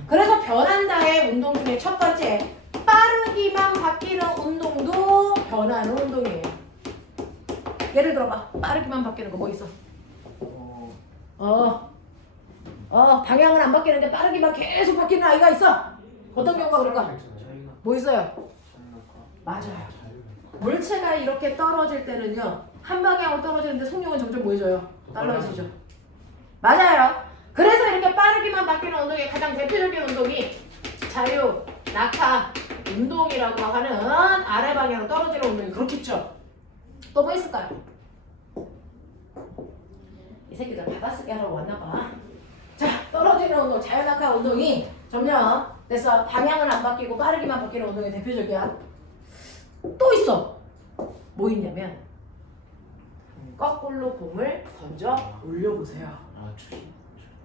그래서 변한다의 운동 중에 첫 번째 빠르기만 바뀌는 운동도 변하는 운동이에요. 예를 들어봐. 빠르기만 바뀌는 거 뭐 있어? 방향은 안 바뀌는데 빠르기만 계속 바뀌는 아이가 있어. 어떤 경우가 그럴까? 뭐 있어요? 맞아요. 물체가 이렇게 떨어질 때는요. 한 방향으로 떨어지는데 속력은 점점 뭐해져요? 달라지죠. 맞아요. 그래서 이렇게 빠르기만 바뀌는 운동의 가장 대표적인 운동이 자유, 낙하 운동이라고 하는 아래 방향으로 떨어지는 운동이 그렇겠죠. 또 뭐 있을까요? 이 새끼들 받아쓰기 하러 왔나봐. 자, 떨어지는 운동, 자연낙하 운동이 점점 됐어. 방향은 안 바뀌고 빠르기만 바뀌는 운동이 대표적이야. 또 있어. 뭐 있냐면 거꾸로 공을 던져 올려보세요. 아, 주식.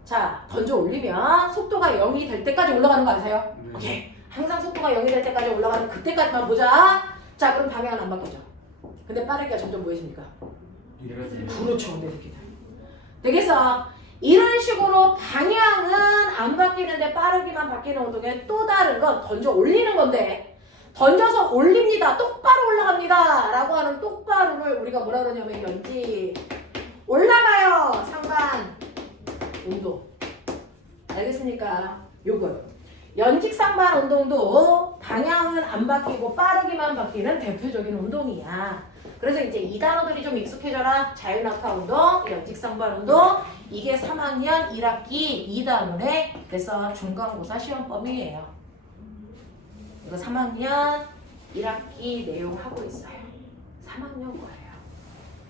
자, 던져 올리면 속도가 0이 될 때까지 올라가는 거 아세요? 네. 오케이. 항상 속도가 0이 될 때까지 올라가는 그때까지만 보자. 자, 그럼 방향은 안 바뀌죠. 근데 빠르기가 점점 뭐해집니까? 이래서 그렇죠, 내 새끼들. 되겠어? 이런 식으로 방향은 안 바뀌는데 빠르기만 바뀌는 운동의 또 다른 건 던져 올리는 건데, 던져서 올립니다. 똑바로 올라갑니다. 라고 하는 똑바로를 우리가 뭐라 그러냐면 연지 올라가요. 상반 운동. 알겠습니까? 요거. 연직 상반 운동도 방향은 안 바뀌고 빠르기만 바뀌는 대표적인 운동이야. 그래서 이제 이 단어들이 좀 익숙해져라. 자유낙하 운동, 연직 상반 운동. 이게 3학년 1학기 2단원의 그래서 중간고사 시험범위예요. 이거 3학년 1학기 내용 하고 있어요. 3학년 거예요.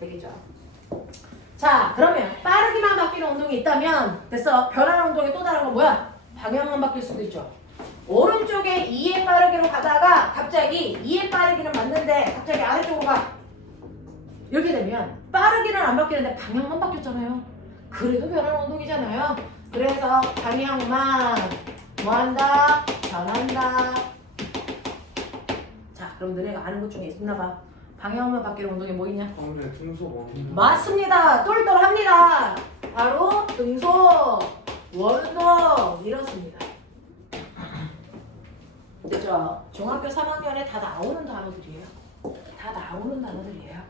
되겠죠? 자, 그러면 빠르기만 바뀌는 운동이 있다면 됐어. 변하는 운동이 또 다른 건 뭐야? 방향만 바뀔 수도 있죠. 오른쪽에 2의 빠르기로 가다가 갑자기 2의 빠르기는 맞는데 갑자기 아래쪽으로 가. 이렇게 되면 빠르기는 안 바뀌는데 방향만 바뀌었잖아요. 그래도 변하는 운동이잖아요. 그래서 방향만 뭐한다? 변한다. 자, 그럼 너네가 아는 것 중에 있나 봐. 방향만 바뀌는 운동이 뭐 있냐? 근데 등속 원운동. 맞습니다. 똘똘합니다. 바로 등속 원운동 이렇습니다. 됐죠? 중학교 3학년에 다 나오는 단어들이에요. 다 나오는 단어들이에요.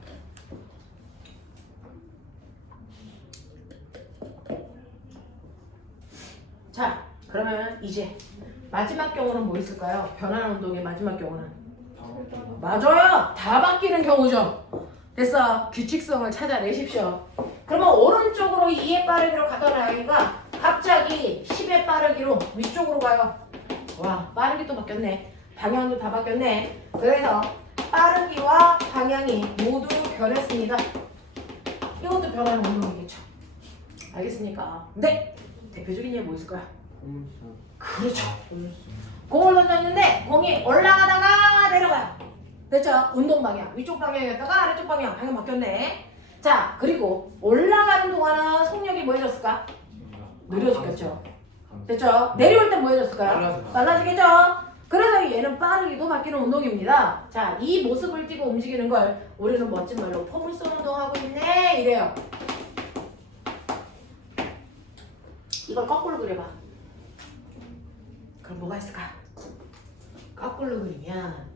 자, 그러면 이제 마지막 경우는 뭐 있을까요? 변하는 운동의 마지막 경우는 맞아요. 다 바뀌는 경우죠. 됐어. 규칙성을 찾아내십시오. 그러면 오른쪽으로 2의 빠르기로 가던 아이가 갑자기 10의 빠르기로 위쪽으로 가요. 와, 빠르기 또 바뀌었네. 방향도 다 바뀌었네. 그래서 빠르기와 방향이 모두 변했습니다. 이것도 변하는 운동이겠죠. 알겠습니까? 네. 대표적인 예 뭐 있을까요? 그렇죠. 공을 던졌는데 공이 올라가다가 내려가요. 됐죠? 운동 방향. 위쪽 방향이었다가 아래쪽 방향. 방향 바뀌었네. 자, 그리고 올라가는 동안은 속력이 뭐 해졌을까? 느려지겠죠. 됐죠? 내려올 땐 뭐 해졌을까요? 빨라지겠죠? 그래서 얘는 빠르기도 바뀌는 운동입니다. 자, 이 모습을 띠고 움직이는 걸 우리는 멋진 말로 포물선 운동하고 있네 이래요. 이걸 거꾸로 그려봐. 그럼 뭐가 있을까? 거꾸로 그리면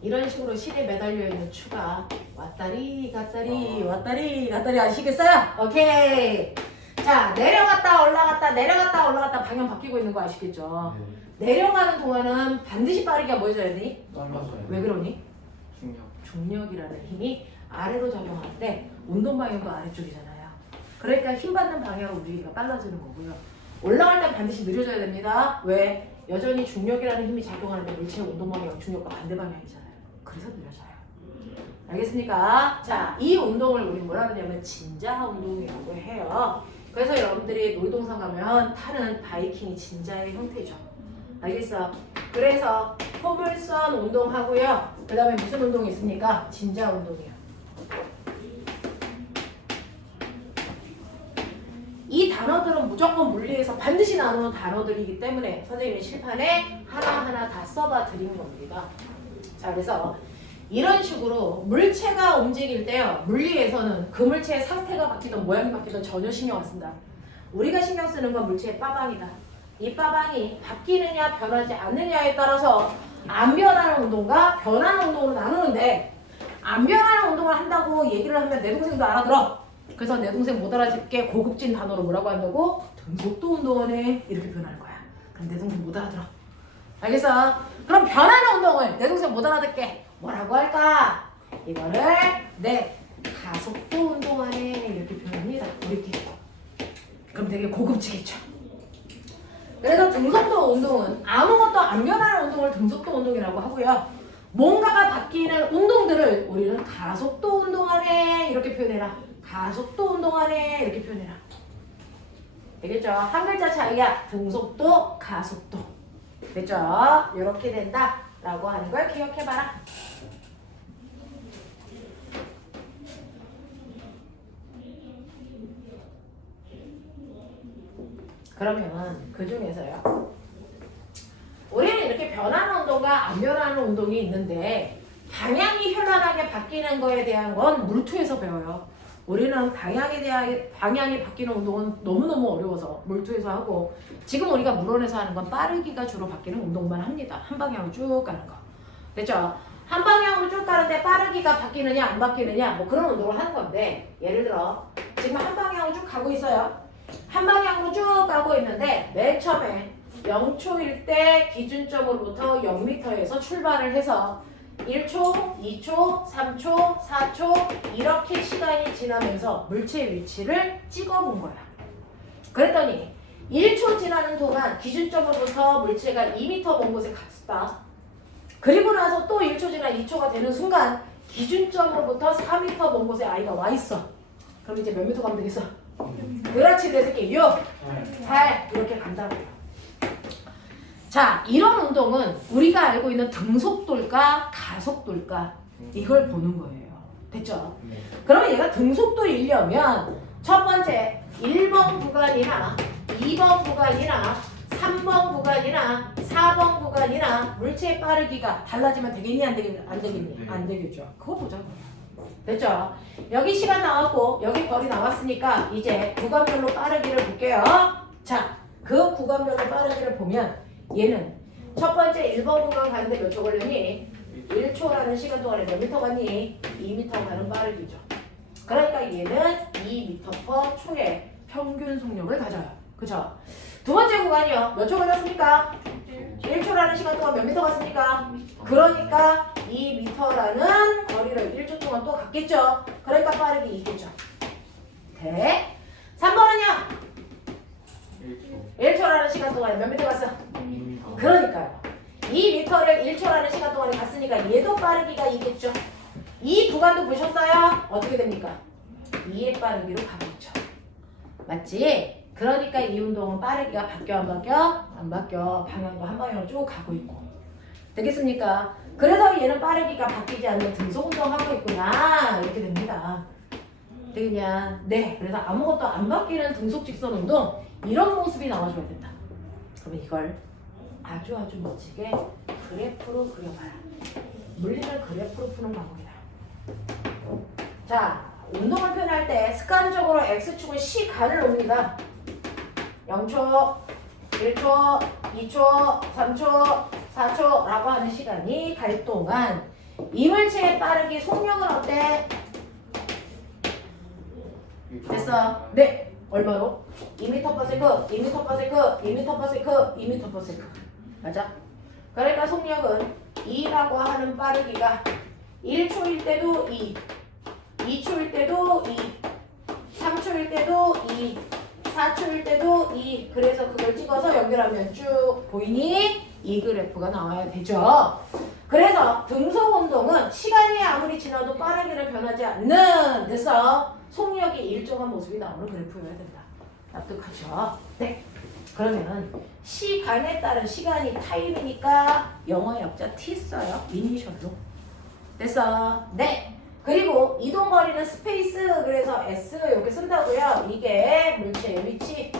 이런 식으로 실에 매달려 있는 추가 왔다리 갔다리 왔다리 갔다리 아시겠어요? 오케이. 자, 내려갔다 올라갔다 내려갔다 올라갔다 방향 바뀌고 있는 거 아시겠죠? 내려가는 동안은 반드시 빠르게 뭐 해줘야 되니? 빨라져요. 왜 그러니? 중력. 중력이라는 힘이 아래로 작용하는데 운동 방향도 아래쪽이잖아요. 그러니까 힘 받는 방향으로 움직이기가 빨라지는 거고요. 올라갈 땐 반드시 느려져야 됩니다. 왜? 여전히 중력이라는 힘이 작용하는데 물체의 운동 방향은 중력과 반대 방향이잖아요. 그래서 느려져요. 알겠습니까? 자, 이 운동을 우리 뭐라 그러냐면 진자 운동이라고 해요. 그래서 여러분들이 놀이동산 가면 타는 바이킹이 진자의 형태죠. 알겠어? 그래서 포물선 운동하고요. 그 다음에 무슨 운동이 있습니까? 진자 운동이요. 이 단어들은 무조건 물리에서 반드시 나오는 단어들이기 때문에 선생님이 실판에 하나하나 다 써봐 드린 겁니다. 자, 그래서 이런 식으로 물체가 움직일 때요. 물리에서는 그 물체의 상태가 바뀌든 모양이 바뀌든 전혀 신경 안 쓴다. 우리가 신경 쓰는 건 물체의 빠방이다. 이 빠방이 바뀌느냐 변하지 않느냐에 따라서 안 변하는 운동과 변하는 운동으로 나누는데 안 변하는 운동을 한다고 얘기를 하면 내 동생도 알아들어. 그래서 내 동생 못 알아듣게 고급진 단어로 뭐라고 한다고? 등속도 운동하네 이렇게 표현할 거야. 그럼 내 동생 못 알아들어. 알겠어? 그럼 변하는 운동을 내 동생 못 알아듣게 뭐라고 할까? 이거를 네 가속도 운동하네 이렇게 표현합니다. 우리끼리. 그럼 되게 고급지겠죠. 그래서 등속도 운동은 아무것도 안 변하는 운동을 등속도 운동이라고 하고요. 뭔가가 바뀌는 운동들을 우리는 가속도 운동하네 이렇게 표현해라. 가속도 운동하네 이렇게 표현해라. 되겠죠? 한 글자 차이야. 등속도, 가속도. 됐죠? 이렇게 된다라고 하는 걸 기억해봐라. 그러면 그 중에서요. 우리는 이렇게 변하는 운동과 안 변하는 운동이 있는데 방향이 현란하게 바뀌는 거에 대한 건 물투에서 배워요. 우리는 방향이 바뀌는 운동은 너무너무 어려워서 물투에서 하고 지금 우리가 물원에서 하는 건 빠르기가 주로 바뀌는 운동만 합니다. 한 방향으로 쭉 가는 거. 됐죠? 한 방향으로 쭉 가는데 빠르기가 바뀌느냐 안 바뀌느냐 뭐 그런 운동을 하는 건데 예를 들어 지금 한 방향으로 쭉 가고 있어요. 한 방향으로 쭉 가고 있는데 맨 처음에 0초일 때 기준점으로부터 0m에서 출발을 해서 1초, 2초, 3초, 4초 이렇게 시간이 지나면서 물체의 위치를 찍어본 거야. 그랬더니 1초 지나는 동안 기준점으로부터 물체가 2m 먼 곳에 갔다. 그리고 나서 또 1초 지나 2초가 되는 순간 기준점으로부터 4m 먼 곳에 아이가 와 있어. 그럼 이제 몇 미터 가면 되겠어? 그렇지, 내 새끼. 6, 8 이렇게 간다고요. 자, 이런 운동은 우리가 알고 있는 등속도일까 가속도일까 이걸 보는 거예요. 됐죠? 그러면 얘가 등속도이려면 첫 번째 1번 구간이나 2번 구간이나 3번 구간이나 4번 구간이나 물체의 빠르기가 달라지면 되겠니? 안 되겠니? 안 되겠니? 안 되겠죠. 그거 보자고요. 됐죠? 여기 시간 나왔고 여기 거리 나왔으니까 이제 구간별로 빠르기를 볼게요. 자, 그 구간별로 빠르기를 보면 얘는 첫 번째 1번 구간 가는데 몇 초 걸렸니? 1초라는 시간 동안에 몇 미터 갔니? 2m 가는 빠르기죠. 그러니까 얘는 2m/초의 평균 속력을 가져요. 그죠? 두 번째 구간이요. 몇 초 걸렸습니까? 1초라는 시간 동안 몇 미터 갔습니까? 그러니까 2m라는 거리를 1초 동안 또 갔겠죠. 그러니까 빠르기 있겠죠. 네. 3번은요. 1초라는 시간 동안에 몇 미터 갔어? 그러니까요. 2m를 1초라는 시간 동안에 갔으니까 얘도 빠르기가 이겠죠. 이 구간도 보셨어요? 어떻게 됩니까? 2의 빠르기로 가고 있죠. 맞지? 그러니까 이 운동은 빠르기가 바뀌어 안 바뀌어? 안 바뀌어. 방향도 한 방향으로 쭉 가고 있고. 되겠습니까? 그래서 얘는 빠르기가 바뀌지 않는 등속 운동하고 있구나. 이렇게 됩니다. 되겠냐? 네. 그래서 아무것도 안 바뀌는 등속 직선 운동 이런 모습이 나와줘야 된다. 그러면 이걸 아주 멋지게 그래프로 그려봐라. 물리를 그래프로 푸는 방법이다. 자, 운동을 표현할 때 습관적으로 X축은 시간을 놉니다. 0초, 1초, 2초, 3초, 4초라고 하는 시간이 갈 동안 이물체의 빠르기 속력은 어때? 됐어? 네. 얼마로? 2m/s, 2m/s, 2m/s, 2m/s. 맞아? 그러니까 속력은 2라고 하는 빠르기가 1초일 때도 2, 2초일 때도 2, 3초일 때도 2, 4초일 때도 2. 그래서 그걸 찍어서 연결하면 쭉 보이니? 이 그래프가 나와야 되죠. 그래서 등속 운동은 시간이 아무리 지나도 빠르기를 변하지 않는 데서 속력이 일정한 모습이 나오는 그래프여야 된다. 납득하죠? 네. 그러면 시간에 따른 시간이 타임이니까 영어 약자 T 써요. 이니셜로. 됐어? 네. 그리고 이동거리는 스페이스, 그래서 S 이렇게 쓴다고요. 이게 물체의 위치.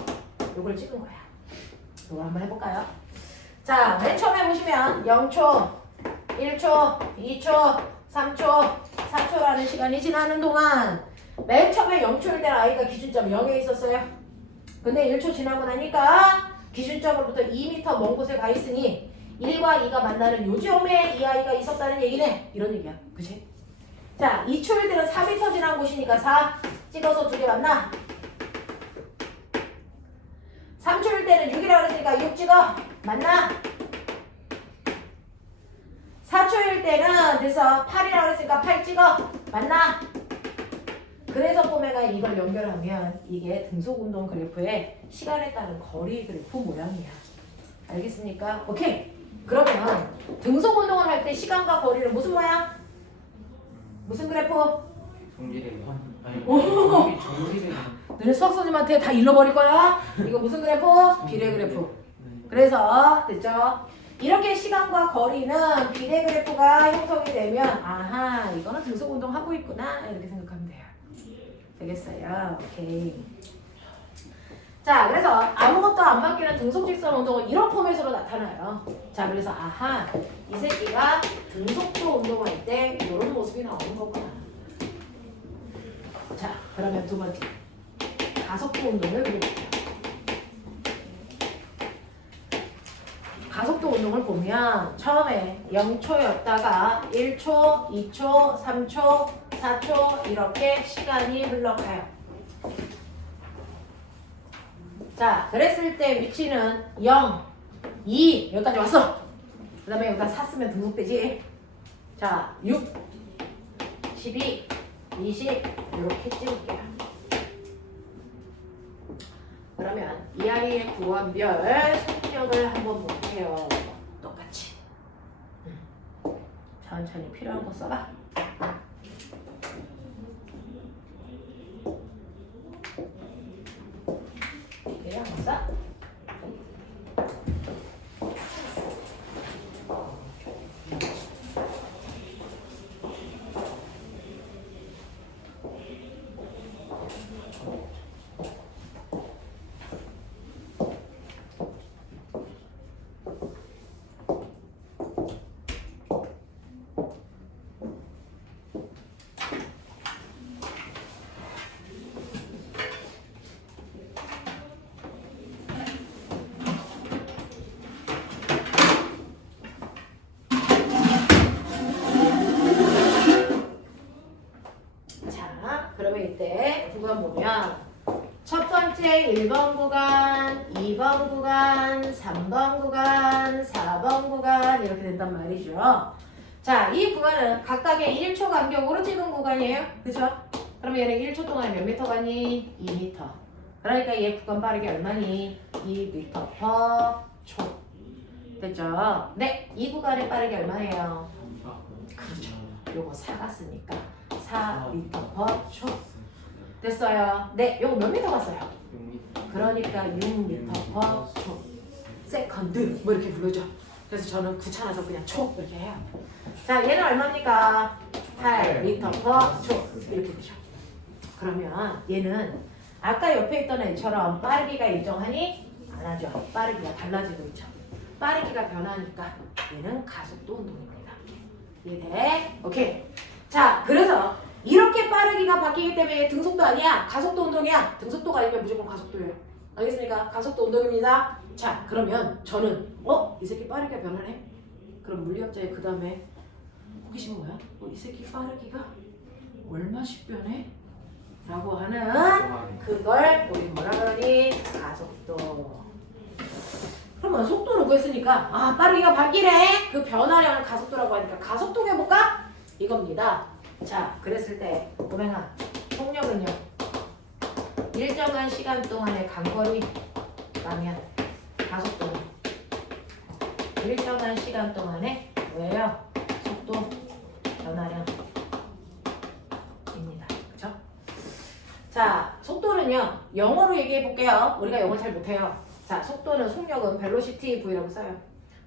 이걸 찍은 거야. 이거 한번 해볼까요? 자, 맨 처음에 보시면 0초, 1초, 2초, 3초, 4초라는 시간이 지나는 동안 맨 처음에 0초일 때 아이가 기준점 0에 있었어요. 근데 1초 지나고 나니까 기준점으로부터 2m 먼 곳에 가 있으니 1과 2가 만나는 요점에 이 아이가 있었다는 얘기네. 이런 얘기야. 그치? 자, 2초일 때는 4m 지난 곳이니까 4 찍어서 2개 만나. 3초일 때는 6이라고 했으니까 6 찍어. 만나. 4초일 때는 그래서 8이라고 했으니까 8 찍어. 만나. 그래서 꼬매가 이걸 연결하면 이게 등속운동 그래프의 시간에 따른 거리 그래프 모양이야. 알겠습니까? 오케이. 그러면 등속운동을 할 때 시간과 거리는 무슨 모양? 무슨 그래프? 성질의 현. 아니 정리되는. 너네 수학 선생님한테 다 잃어버릴 거야? 이거 무슨 그래프? 비례 그래프. 그래서 됐죠? 이렇게 시간과 거리는 비례 그래프가 형성이 되면 아하 이거는 등속 운동 하고 있구나 이렇게 생각하면 돼요. 되겠어요? 오케이. 자 그래서 아무것도 안 바뀌는 등속 직선 운동은 이런 포맷으로 나타나요. 자 그래서 아하 이 새끼가 등속도 운동할 때 이런 모습이 나오는 거구나. 자 그러면 두 번째 가속도 운동을 그려볼게요. 가속도 운동을 보면 처음에 0초였다가 1초, 2초, 3초, 4초 이렇게 시간이 흘러가요. 자, 그랬을 때 위치는 0, 2 여기까지 왔어. 그 다음에 여기다 4 쓰면 등록되지. 자, 6, 12, 20 이렇게 찍을게요. 그러면 이 아이의 구원별 속력을 한번 볼게요. 똑같이. 천천히 필요한 거 써봐. 이게 한번 써. 그러면 이때 구간 보면 첫 번째 1번 구간, 2번 구간, 3번 구간, 4번 구간 이렇게 된단 말이죠. 자, 이 구간은 각각의 1초 간격으로 찍은 구간이에요. 그죠? 그러면 얘는 1초 동안에 몇 미터 가니? 2미터. 그러니까 얘 구간 빠르기 얼마니? 2미터 per 초. 됐죠? 네, 이 구간의 빠르기 얼마예요? 그렇죠. 요거 4가 쓰니까 4m per 초. 됐어요. 네, 요거 몇 미터 갔어요? 그러니까 6m per 초. 세컨드 뭐 이렇게 부르죠. 그래서 저는 귀찮아서 그냥 초 이렇게 해요. 자, 얘는 얼마입니까? 8m per 초 이렇게 되죠. 그러면 얘는 아까 옆에 있던 애처럼 빠르기가 일정하니? 안 하죠. 빠르기가 달라지고 있죠. 빠르기가 변하니까 얘는 가속도 운동입니다. 이해돼? 오케이. 자, 그래서 이렇게 빠르기가 바뀌기 때문에 등속도 아니야. 가속도 운동이야. 등속도가 아니면 무조건 가속도예요. 알겠습니까? 가속도 운동입니다. 자, 그러면 저는 이 새끼 빠르게 변하네? 그럼 물리학자의 그 다음에 호기심 뭐야? 이 새끼 빠르기가 얼마씩 변해? 라고 하는 그걸 우리 뭐라 그러니? 가속도. 그러면 속도를 구했으니까 빠르기가 바뀌네? 그 변화량을 가속도라고 하니까 가속도 해볼까? 이겁니다. 자, 그랬을 때 보면은 속력은요 일정한 시간 동안의 간거리라면 가속도는 일정한 시간 동안의 뭐예요? 속도 변화량입니다. 그쵸? 자, 속도는요 영어로 얘기해 볼게요. 우리가 영어 잘 못해요. 자, 속도는 속력은 velocity V라고 써요.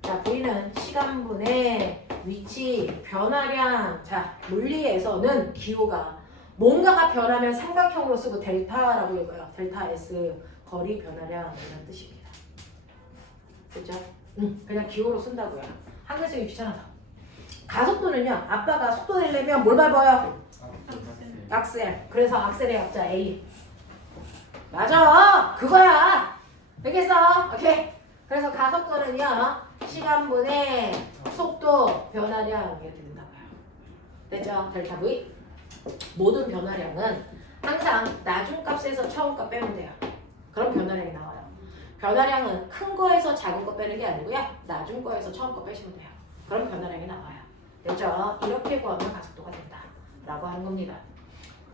자, V는 시간분의 위치, 변화량. 자, 물리에서는 기호가 뭔가가 변하면 삼각형으로 쓰고 델타라고 읽어요. 델타 S 거리 변화량 이런 뜻입니다. 그죠? 그냥 기호로 쓴다고요. 한글 쓰기 귀찮아서. 가속도는요. 아빠가 속도 내려면 뭘 밟아요? 악셀. 그래서 악셀의 약자 A. 맞아. 그거야. 되겠어? 오케이. 그래서 가속도는요. 시간분의 속도 변화량 이렇게 된다고요. 됐죠? 델타 V. 모든 변화량은 항상 나중값에서 처음값 빼면 돼요. 그럼 변화량이 나와요. 변화량은 큰 거에서 작은 거 빼는 게 아니고요. 나중 거에서 처음 거 빼시면 돼요. 그럼 변화량이 나와요. 됐죠? 이렇게 구하면 가속도가 된다. 라고 하는 겁니다.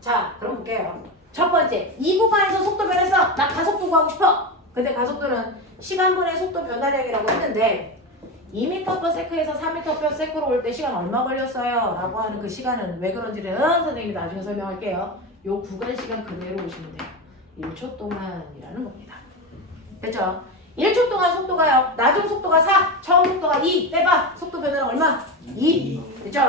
자, 그럼 볼게요. 첫 번째, 이 구간에서 속도 변했어. 나 가속도 구하고 싶어. 근데 가속도는 시간분의 속도 변화량이라고 했는데 2m/s에서 4m/s로 올 때 시간 얼마 걸렸어요? 라고 하는 그 시간은 왜 그런지는 선생님이 나중에 설명할게요. 요 구간 시간 그대로 오시면 돼요. 1초 동안이라는 겁니다. 됐죠? 1초 동안 속도가요. 나중 속도가 4, 처음 속도가 2. 빼봐. 속도 변화는 얼마? 2. 됐죠?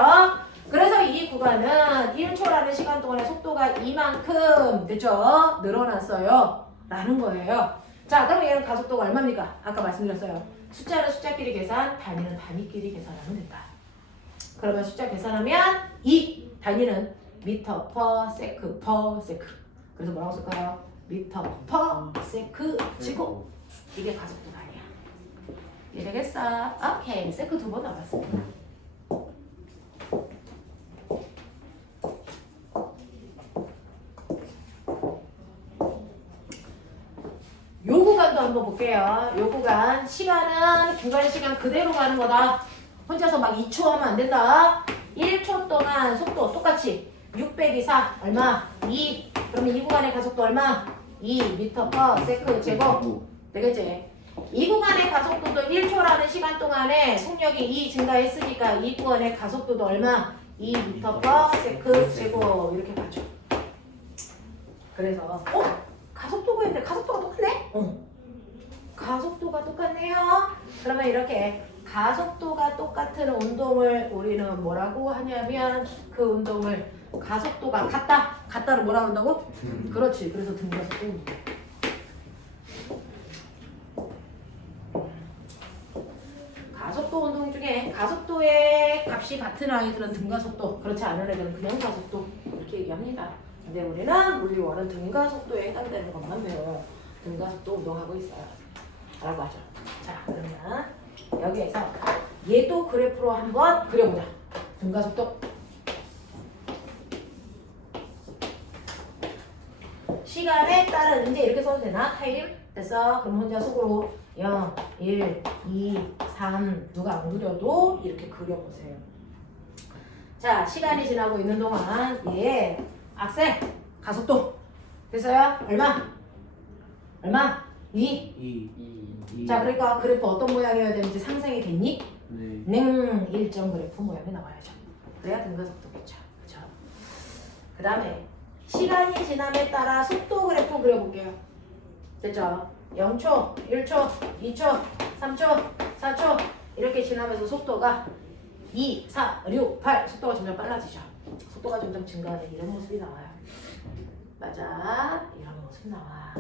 그래서 이 구간은 1초라는 시간 동안의 속도가 이만큼 됐죠? 늘어났어요. 라는 거예요. 자, 그럼 얘는 가속도가 얼마입니까? 아까 말씀드렸어요. 숫자는 숫자끼리 계산, 단위는 단위끼리 계산하면 된다. 그러면 숫자 계산하면 2, 단위는 미터 퍼 세크 퍼 세크. 그래서 뭐라고 쓸까요? 미터 퍼 세크 지구. 이게 가속도가 아니야. 이해되겠어? 오케이. 세크 2번 나왔어. 요 구간도 한번 볼게요. 요 구간 시간은 구간 시간 그대로 가는 거다. 혼자서 막 2초 하면 안 된다. 1초 동안 속도 똑같이 6 빼기 4 얼마? 2. 그러면 이 구간의 가속도 얼마? 2 미터 퍼 세컨드 제곱. 되겠지? 이 구간의 가속도도 1초라는 시간 동안에 속력이 2 증가했으니까 이 구간의 가속도도 얼마? 2 미터 퍼 세컨드 제곱. 이렇게 가죠. 그래서 가속도가 있는데 가속도가 똑같네? 가속도가 똑같네요. 그러면 이렇게 가속도가 똑같은 운동을 우리는 뭐라고 하냐면 그 운동을 가속도가 같다. 같다를 뭐라고 한다고? 그렇지. 그래서 등가속도 운동. 가속도 운동 중에 가속도의 값이 같은 아이들은 등가속도, 그렇지 않은 애들은 그냥 가속도 이렇게 얘기합니다. 근데 우리는 물리원은 등가속도에 해당되는 것만 배워요. 등가속도 운동하고 있어요. 라고 하죠. 자, 그러면 여기에서 얘도 그래프로 한번 그려보자. 등가속도. 시간에 따른 이제 이렇게 써도 되나? 타임? 됐어. 그럼 혼자 속으로 0, 1, 2, 3 누가 안 그려도 이렇게 그려보세요. 자, 시간이 지나고 있는 동안 얘 악셀 가속도 됐어요? 얼마? 얼마? 2. 자, 그러니까 그래프 어떤 모양이어야 되는지 상상이 됐니? 네. 일정 그래프 모양이 나와야죠. 그래야 등가속도겠죠. 그렇죠? 그 다음에 시간이 지남에 따라 속도 그래프 그려볼게요. 됐죠? 0초, 1초, 2초, 3초, 4초 이렇게 지나면서 속도가 2, 4, 6, 8 속도가 점점 빨라지죠. 속도가 점점 증가하는 이런 모습이 나와요. 맞아. 이런 모습 나와.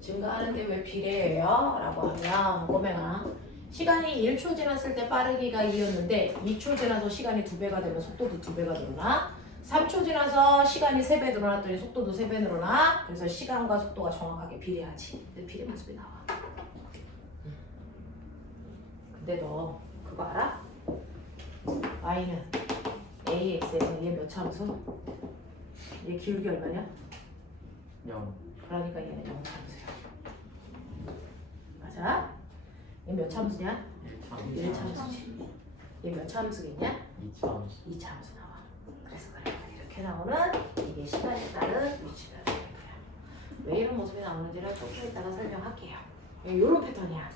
증가하는데 왜 비례해요? 라고 하면 꼬맹아 시간이 1초 지났을 때 빠르기가 2였는데 2초 지나서 시간이 2배가 되면 속도도 2배가 늘어나 3초 지나서 시간이 3배 늘어났더니 속도도 3배 늘어나 그래서 시간과 속도가 정확하게 비례하지. 근데 비례 모습이 나와. 근데 너 그거 알아? y는 ax에서 얘 몇 참수? 얘 기울기 얼마냐? 0. 그러니까 얘는 0참수야. 맞아? 얘 몇 참수냐? 1참수지. 얘 몇 참수겠냐? 2참수 나와. 그래서 그래. 이렇게 나오는 이게 시간에 따른 위치가 되는 거야. 왜 이런 모습이 나오는지를 조금 이따가 설명할게요. 이런 패턴이야.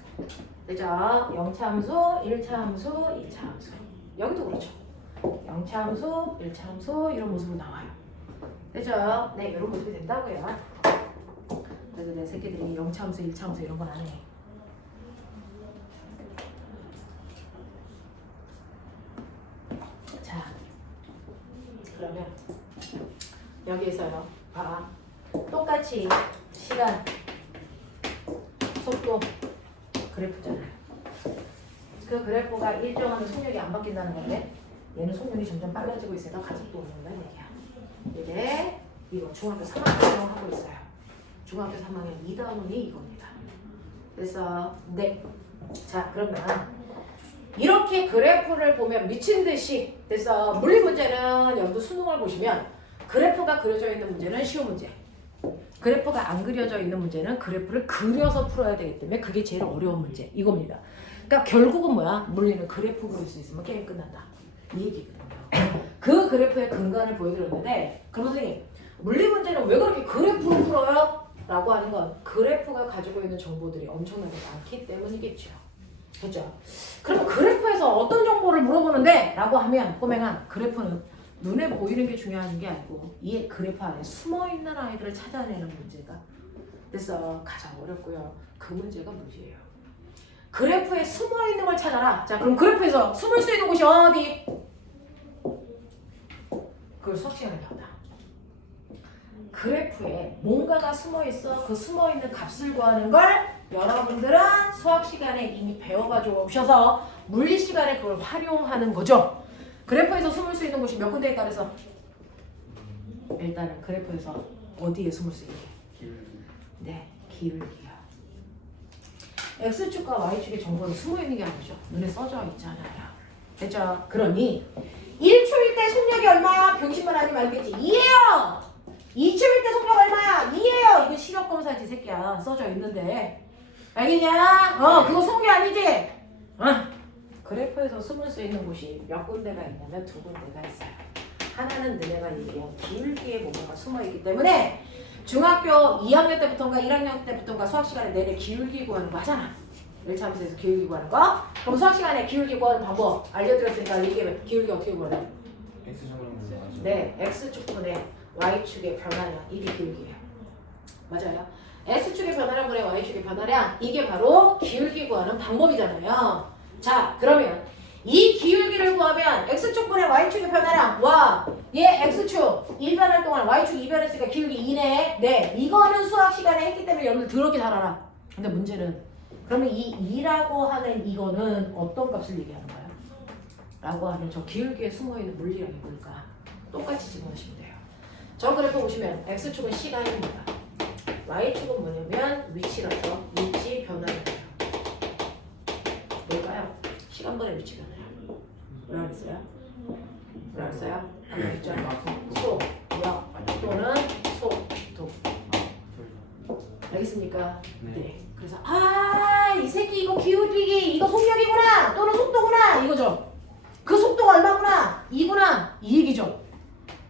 그죠? 0참수, 1참수, 2참수. 여기도 그렇죠. 0참수, 1참수 이런 모습으로 나와요. 그죠? 네, 이런 모습이 된다고요. 그래서 내 새끼들이 0참수, 1참수 이런 건 안 해. 자, 그러면 여기에서요. 봐. 똑같이 시간, 속도 그래프잖아요. 그 그래프가 일정하면 속력이 안 바뀐다는 건데 얘는 속력이 점점 빨라지고 있으니까 가속도 오른다는 얘기야. 이게 이거 중학교 3학년 하고 있어요. 중학교 3학년 2단원이 이겁니다. 그래서 네. 자, 그러면 이렇게 그래프를 보면 미친 듯이 그래서 물리 문제는 여러분 수능을 보시면 그래프가 그려져 있는 문제는 쉬운 문제. 그래프가 안 그려져 있는 문제는 그래프를 그려서 풀어야 되기 때문에 그게 제일 어려운 문제 이겁니다. 그러니까 결국은 뭐야? 물리는 그래프 그릴 수 있으면 게임 끝난다. 이 얘기거든요. 그 그래프의 근간을 보여드렸는데 그럼 선생님 물리 문제는 왜 그렇게 그래프로 풀어요? 라고 하는 건 그래프가 가지고 있는 정보들이 엄청나게 많기 때문이겠죠. 됐죠? 그럼 그래프에서 어떤 정보를 물어보는데? 라고 하면 꼬맹아 그래프는 눈에 보이는 게 중요한 게 아니고 이 그래프 안에 숨어있는 아이들을 찾아내는 문제가 그래서 가장 어렵고요. 그 문제가 문제예요. 그래프에 숨어있는 걸 찾아라. 자 그럼 그래프에서 숨을 수 있는 곳이 어디? 그걸 수학 시간에 배웠다. 그래프에 뭔가가 숨어있어. 그 숨어있는 값을 구하는 걸 여러분들은 수학 시간에 이미 배워가지고 오셔서 물리 시간에 그걸 활용하는 거죠. 그래프에서 숨을 수 있는 곳이 몇 군데에 따라서 일단은 그래프에서 어디에 숨을 수 있게? 네, 기울기야. X축과 Y축의 정보는 숨어있는 게 아니죠. 눈에 써져 있잖아요. 됐죠? 그러니 1초일 때 속력이 얼마야? 병신만 하지 말겠지. 2예요. 2초일 때 속력 얼마야? 2예요. 이거 시력검사지 새끼야. 써져 있는데. 알겠냐? 그거 속력 아니지? 그래프에서 숨을 수 있는 곳이 몇 군데가 있냐면 두 군데가 있어요. 하나는 너네가 얘기한 기울기에 뭔가가 숨어있기 때문에 중학교 2학년 때부터인가 1학년 때부터인가 수학 시간에 내내 기울기 구하는 거 하잖아. 1차 함수에서 기울기 구하는 거. 그럼 수학 시간에 기울기 구하는 방법 알려드렸으니까 얘기해. 기울기 어떻게 구하냐? X축으로 물어가죠. 네, X축분의 Y축의 변화량 이게 기울기예요. 맞아요. X축의 변화량분의 Y축의 변화량 이게 바로 기울기 구하는 방법이잖아요. 자, 그러면 이 기울기를 구하면 X축분의 Y축의 변화량 와, 얘 X축 1변할 동안 Y축 2변했으니까 기울기 2네. 네, 이거는 수학 시간에 했기 때문에 여러분들 더럽게 잘 알아. 근데 문제는 그러면 이 2라고 하는 이거는 어떤 값을 얘기하는 거야? 라고 하면 저 기울기에 숨어있는 물리량이 뭘까? 똑같이 집어넣으시면 돼요. 저 그래프 보시면 X축은 시간입니다. Y축은 뭐냐면 위치라서 위치 변화량이에요. 뭘까요? 시간분의 위치 변화량. 뭐라 그랬어요? 뭐라 그랬어요? 아까 했잖아. 속력 또는 속도. 알겠습니까? 네. 그래서 이 새끼 이거 기울기 이거 속력이구나 또는 속도구나 이거죠. 그 속도가 얼마구나 2구나 이 얘기죠.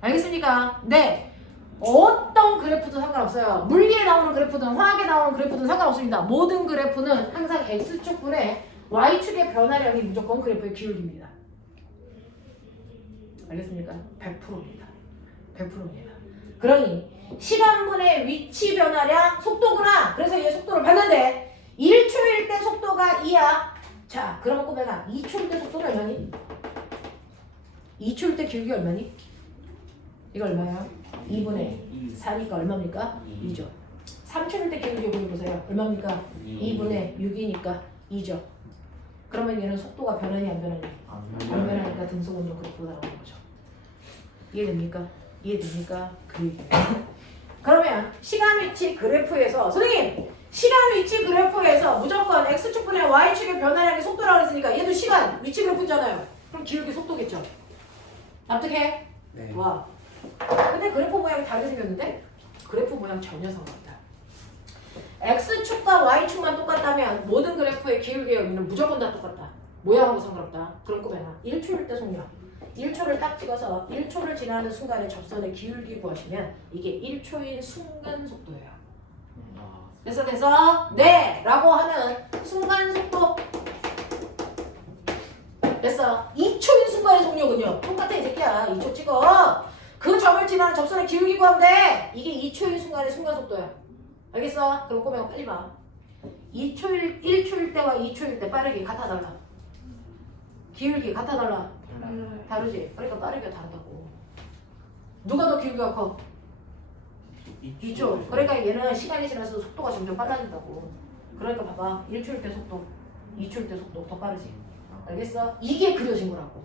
알겠습니까? 네. 어떤 그래프도 상관없어요. 물리에 나오는 그래프든 화학에 나오는 그래프든 상관없습니다. 모든 그래프는 항상 X축분의 Y축의 변화량이 무조건 그래프의 기울기입니다. 알겠습니까? 100%입니다. 100%입니다. 그러니 시간분의 위치 변화량 속도구나. 그래서 얘 속도를 봤는데 1초일 때 속도가 2야. 자, 그러면 꼬매가 2초일 때 속도가 얼마니? 2초일 때 기울기 얼마니? 이거 얼마야? 2분의 4니까 얼마입니까? 2죠. 3초일 때 기울기 보세요. 얼마입니까? 2분의 6이니까 2죠. 그러면 얘는 속도가 변하니 안 변하니? 안 변하니까 등속운동 그래프가 나오는 거죠. 이해됩니까? 이해됩니까? 그 얘기예요. 그러면 시간 위치 그래프에서 선생님! 시간 위치 그래프에서 무조건 X축분의 Y축의 변화량의 속도라고 했으니까 얘도 시간 위치 그래프잖아요. 그럼 기울기 속도겠죠? 납득해? 네. 와. 근데 그래프 모양이 다르게 생겼는데? 그래프 모양 전혀 상관없다. X축과 Y축만 똑같다면 모든 그래프의 기울기의 의미는 무조건 다 똑같다. 모양하고 상관없다. 그럼 꼬매나 1초일 때 속력. 1초를 딱 찍어서 1초를 지나는 순간에 접선의 기울기 구하시면 이게 1초인 순간 속도예요. 돼서 네! 라고 하는 순간 속도 됐어. 2초인 순간의 속력은요. 똑같아 이 새끼야. 2초 찍어. 그 점을 지나는 접선의 기울기 구하면 돼. 이게 2초인 순간의 순간 속도야. 알겠어? 그럼 꼬매고 빨리 봐. 1초일 때와 2초일 때 빠르기 같아 달라? 기울기 같아 달라? 다르지? 그러니까 빠르기가 다르다고. 누가 더 기울기가 커? 2초. 그러니까 얘는 시간이 지나서 속도가 점점 빨라진다고. 그러니까 봐봐. 1초일 때 속도, 2초일 때 속도 더 빠르지? 알겠어? 이게 그려진 거라고.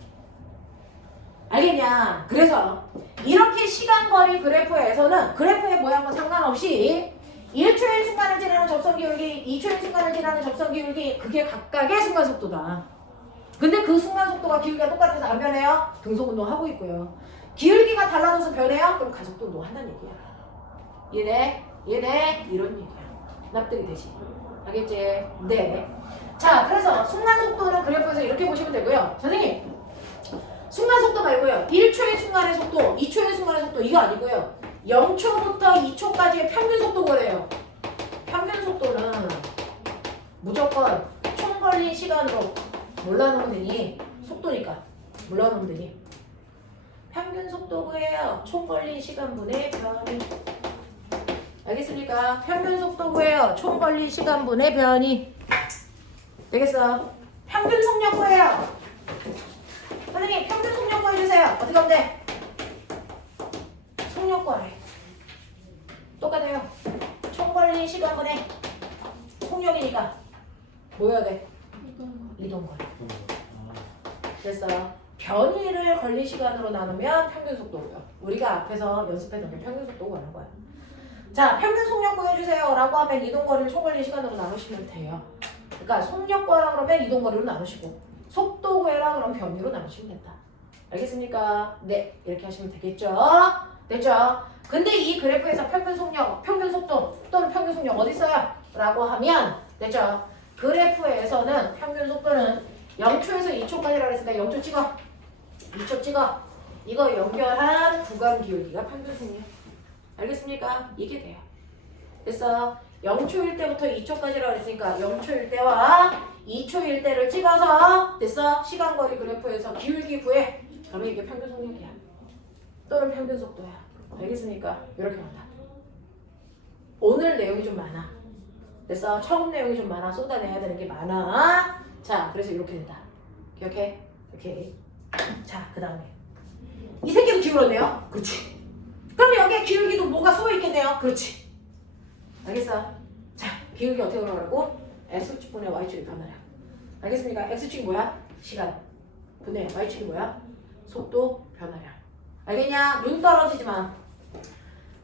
알겠냐? 그래서 이렇게 시간거리 그래프에서는 그래프의 모양과 상관없이 1초의 순간을 지나는 접선 기울기, 2초의 순간을 지나는 접선 기울기 그게 각각의 순간 속도다. 근데 그 순간 속도가 기울기가 똑같아서 안 변해요? 등속 운동하고 있고요. 기울기가 달라져서 변해요? 그럼 가속도 운동한다는 얘기야. 얘네 이런 얘기야. 납득이 되지? 알겠지? 네. 자, 그래서 순간 속도는 그래프에서 이렇게 보시면 되고요. 선생님, 순간 속도 말고요. 1초의 순간의 속도, 2초의 순간의 속도 이거 아니고요. 0초부터 2초까지의 평균 속도 거래요. 평균 속도는 무조건 총 걸린 시간으로 몰라 놓으면 되니? 속도니까 몰라 놓으면 되니? 평균 속도 구해요. 총 걸린 시간분의 변이. 알겠습니까? 평균 속도 구해요. 총 걸린 시간분의 변이. 되겠어? 평균 속력 구해요. 선생님 평균 속력 구해주세요. 어떻게 하면 돼? 속력 구하래. 똑같아요. 총 걸린 시간분의 속력이니까 뭐 해야 돼? 이동거리. 됐어요. 변이를 걸린 시간으로 나누면 평균 속도고요. 우리가 앞에서 연습했던 게 평균 속도 구하는 거야. 자, 평균 속력 구해주세요 라고 하면 이동거리를 총 걸린 시간으로 나누시면 돼요. 그러니까 속력 구하라 그러면 이동거리로 나누시고 속도 구해라 그러면 변이로 나누시면 된다. 알겠습니까? 네, 이렇게 하시면 되겠죠? 됐죠? 근데 이 그래프에서 평균 속력, 평균 속도 또는 평균 속력 어디 있어요? 라고 하면 됐죠? 그래프에서는 평균 속도는 0초에서 2초까지라고 했으니까 0초 찍어. 2초 찍어. 이거 연결한 구간 기울기가 평균 속력. 알겠습니까? 이게 돼요. 됐어. 0초일 때부터 2초까지라고 했으니까 0초일 때와 2초일 때를 찍어서 됐어. 시간거리 그래프에서 기울기 구해. 그러면 이게 평균 속력이야. 또는 평균 속도야. 알겠습니까? 이렇게 간다. 오늘 내용이 좀 많아. 됐어. 처음 내용이 좀 많아. 쏟아내야 되는 게 많아. 자, 그래서 이렇게 된다. 기억해? 오케이. 자, 그 다음에 이 새끼도 기울었네요. 그렇지. 그럼 여기에 기울기도 뭐가 숨어 있겠네요. 그렇지. 알겠어? 자, 기울기 어떻게 올라가고? X축분의 Y축이 변화량. 알겠습니까? X축이 뭐야? 시간. 분의 Y축이 뭐야? 속도 변화량. 알겠냐? 눈 떨어지지 마.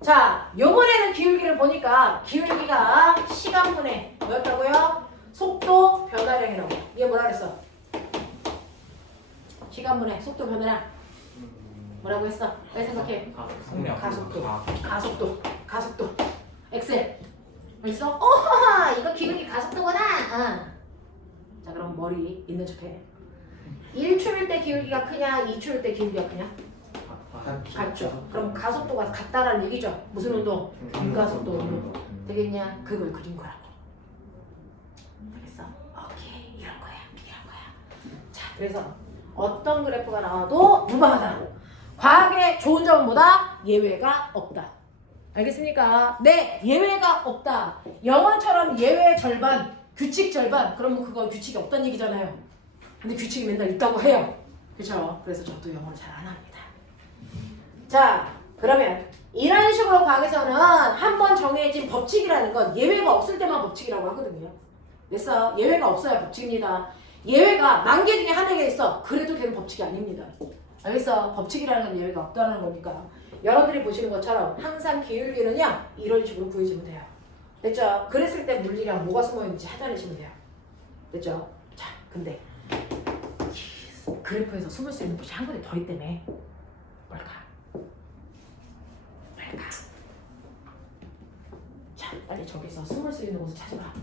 자, 요번에는 기울기를 보니까 기울기가 시간분의 뭐였다고요? 속도 변화량이라고. 이게 뭐라 그랬어? 시간분의 속도 변화량. 뭐라고 했어? 빨리 생각해. 가속도. 엑셀. 있어? 오하하, 이거 기울기 가속도구나. 자, 그럼 머리 있는 척해. 1초일 때 기울기가 크냐, 2초일 때 기울기가 크냐? 같죠. 그럼 가속도가 같다라는 얘기죠. 무슨 운동? 가속도 운동. 되겠냐? 그걸 그린 거라고. 되겠어? 오케이, 이런 거야. 자, 그래서 어떤 그래프가 나와도 무방하다. 과학의 좋은 점은 뭐다? 예외가 없다. 알겠습니까? 네, 예외가 없다. 영어처럼 예외 절반, 규칙 절반. 그러면 그거 규칙이 없다는 얘기잖아요. 근데 규칙이 맨날 있다고 해요. 그렇죠? 그래서 저도 영어를 잘 안 합니다. 자, 그러면 이런 식으로 과학에서는 한번 정해진 법칙이라는 건 예외가 없을 때만 법칙이라고 하거든요. 그래서 예외가 없어야 법칙입니다. 예외가 10,000개 중에 하나가 있어. 그래도 걔는 법칙이 아닙니다. 알겠어? 법칙이라는 건 예외가 없다는 거니까 여러분들이 보시는 것처럼 항상 기울기는요 이런 식으로 구해주면 돼요. 됐죠? 그랬을 때 물리량 뭐가 숨어있는지 찾아내시면 돼요. 됐죠? 자, 근데 그래프에서 숨을 수 있는 곳이 한 군데 더 있다며. 뭘까? 자, 빨리 저기서 숨을 수 있는 곳을 찾아봐.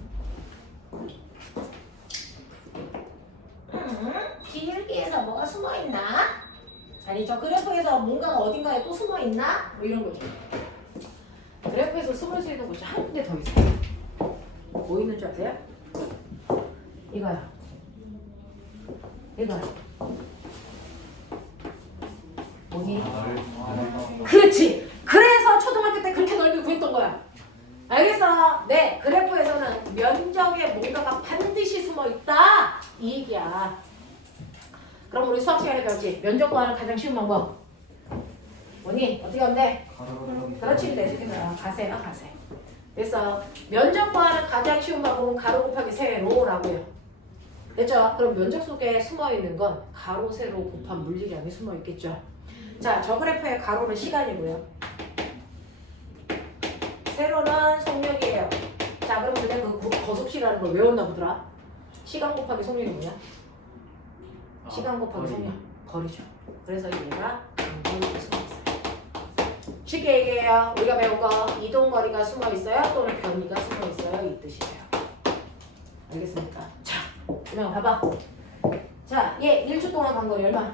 기울기에서 뭐가 숨어있나? 아니, 저 그래프에서 뭔가가 어딘가에 또 숨어있나? 뭐 이런 거죠. 그래프에서 숨을 수 있는 곳이 한 군데 더 있어요. 뭐 있는 줄 아세요? 이거요. 뭐니? 그렇지. 그래서 초등학교 때 그렇게 넓게 구했던 거야. 알겠어? 네, 그래프에서는 면적에 뭔가가 반드시 숨어있다 이 얘기야. 그럼 우리 수학 시간에 배웠지? 면적 구하는 가장 쉬운 방법 뭐니? 어떻게 하면 돼? 그렇지, 내 새끼들아. 가세나 가세. 그래서 면적 구하는 가장 쉬운 방법은 가로 곱하기 세로라고요. 됐죠? 그럼 면적 속에 숨어있는 건 가로 세로 곱한 물리량이 숨어있겠죠. 자, 저 그래프의 가로는 시간이고요. 세로는 속력이에요. 자, 그럼 그냥 그 거속시라는 걸 외웠나 보더라. 시간 곱하기 속력이 뭐냐? 시간 곱하기 속력. 거리죠. 그래서 얘가 이렇게 숨어있어요. 쉽게 얘기해요. 우리가 배운 거 이동거리가 숨어있어요. 또는 변이가 숨어있어요. 이 뜻이에요. 알겠습니까? 자, 그냥 봐봐. 자, 얘 1초 동안 간 거리 얼마?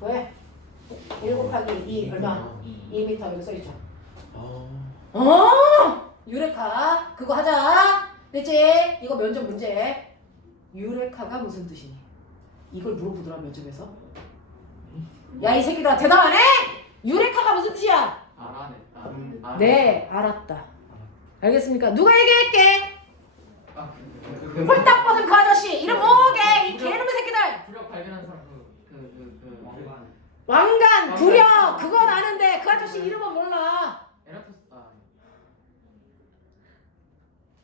왜? 1 곱하기 2 얼마? 2m 여기 써있죠. 유레카 그거 하자. 됐지? 이거 면접 문제. 유레카가 무슨 뜻이니? 이걸 물어보더라 면접에서. 야 이 새끼들아 대답 안 해? 유레카가 무슨 뜻이야? 알아냈다. 네 알았다. 알겠습니까? 누가 얘기할게? 그 홀딱 벗은 그 아저씨 이름 뭐게? 이 개놈의 새끼들. 부력 발견한 사람 왕관 부력 그건 아는데 그 아저씨 이름은 몰라. 에라토스.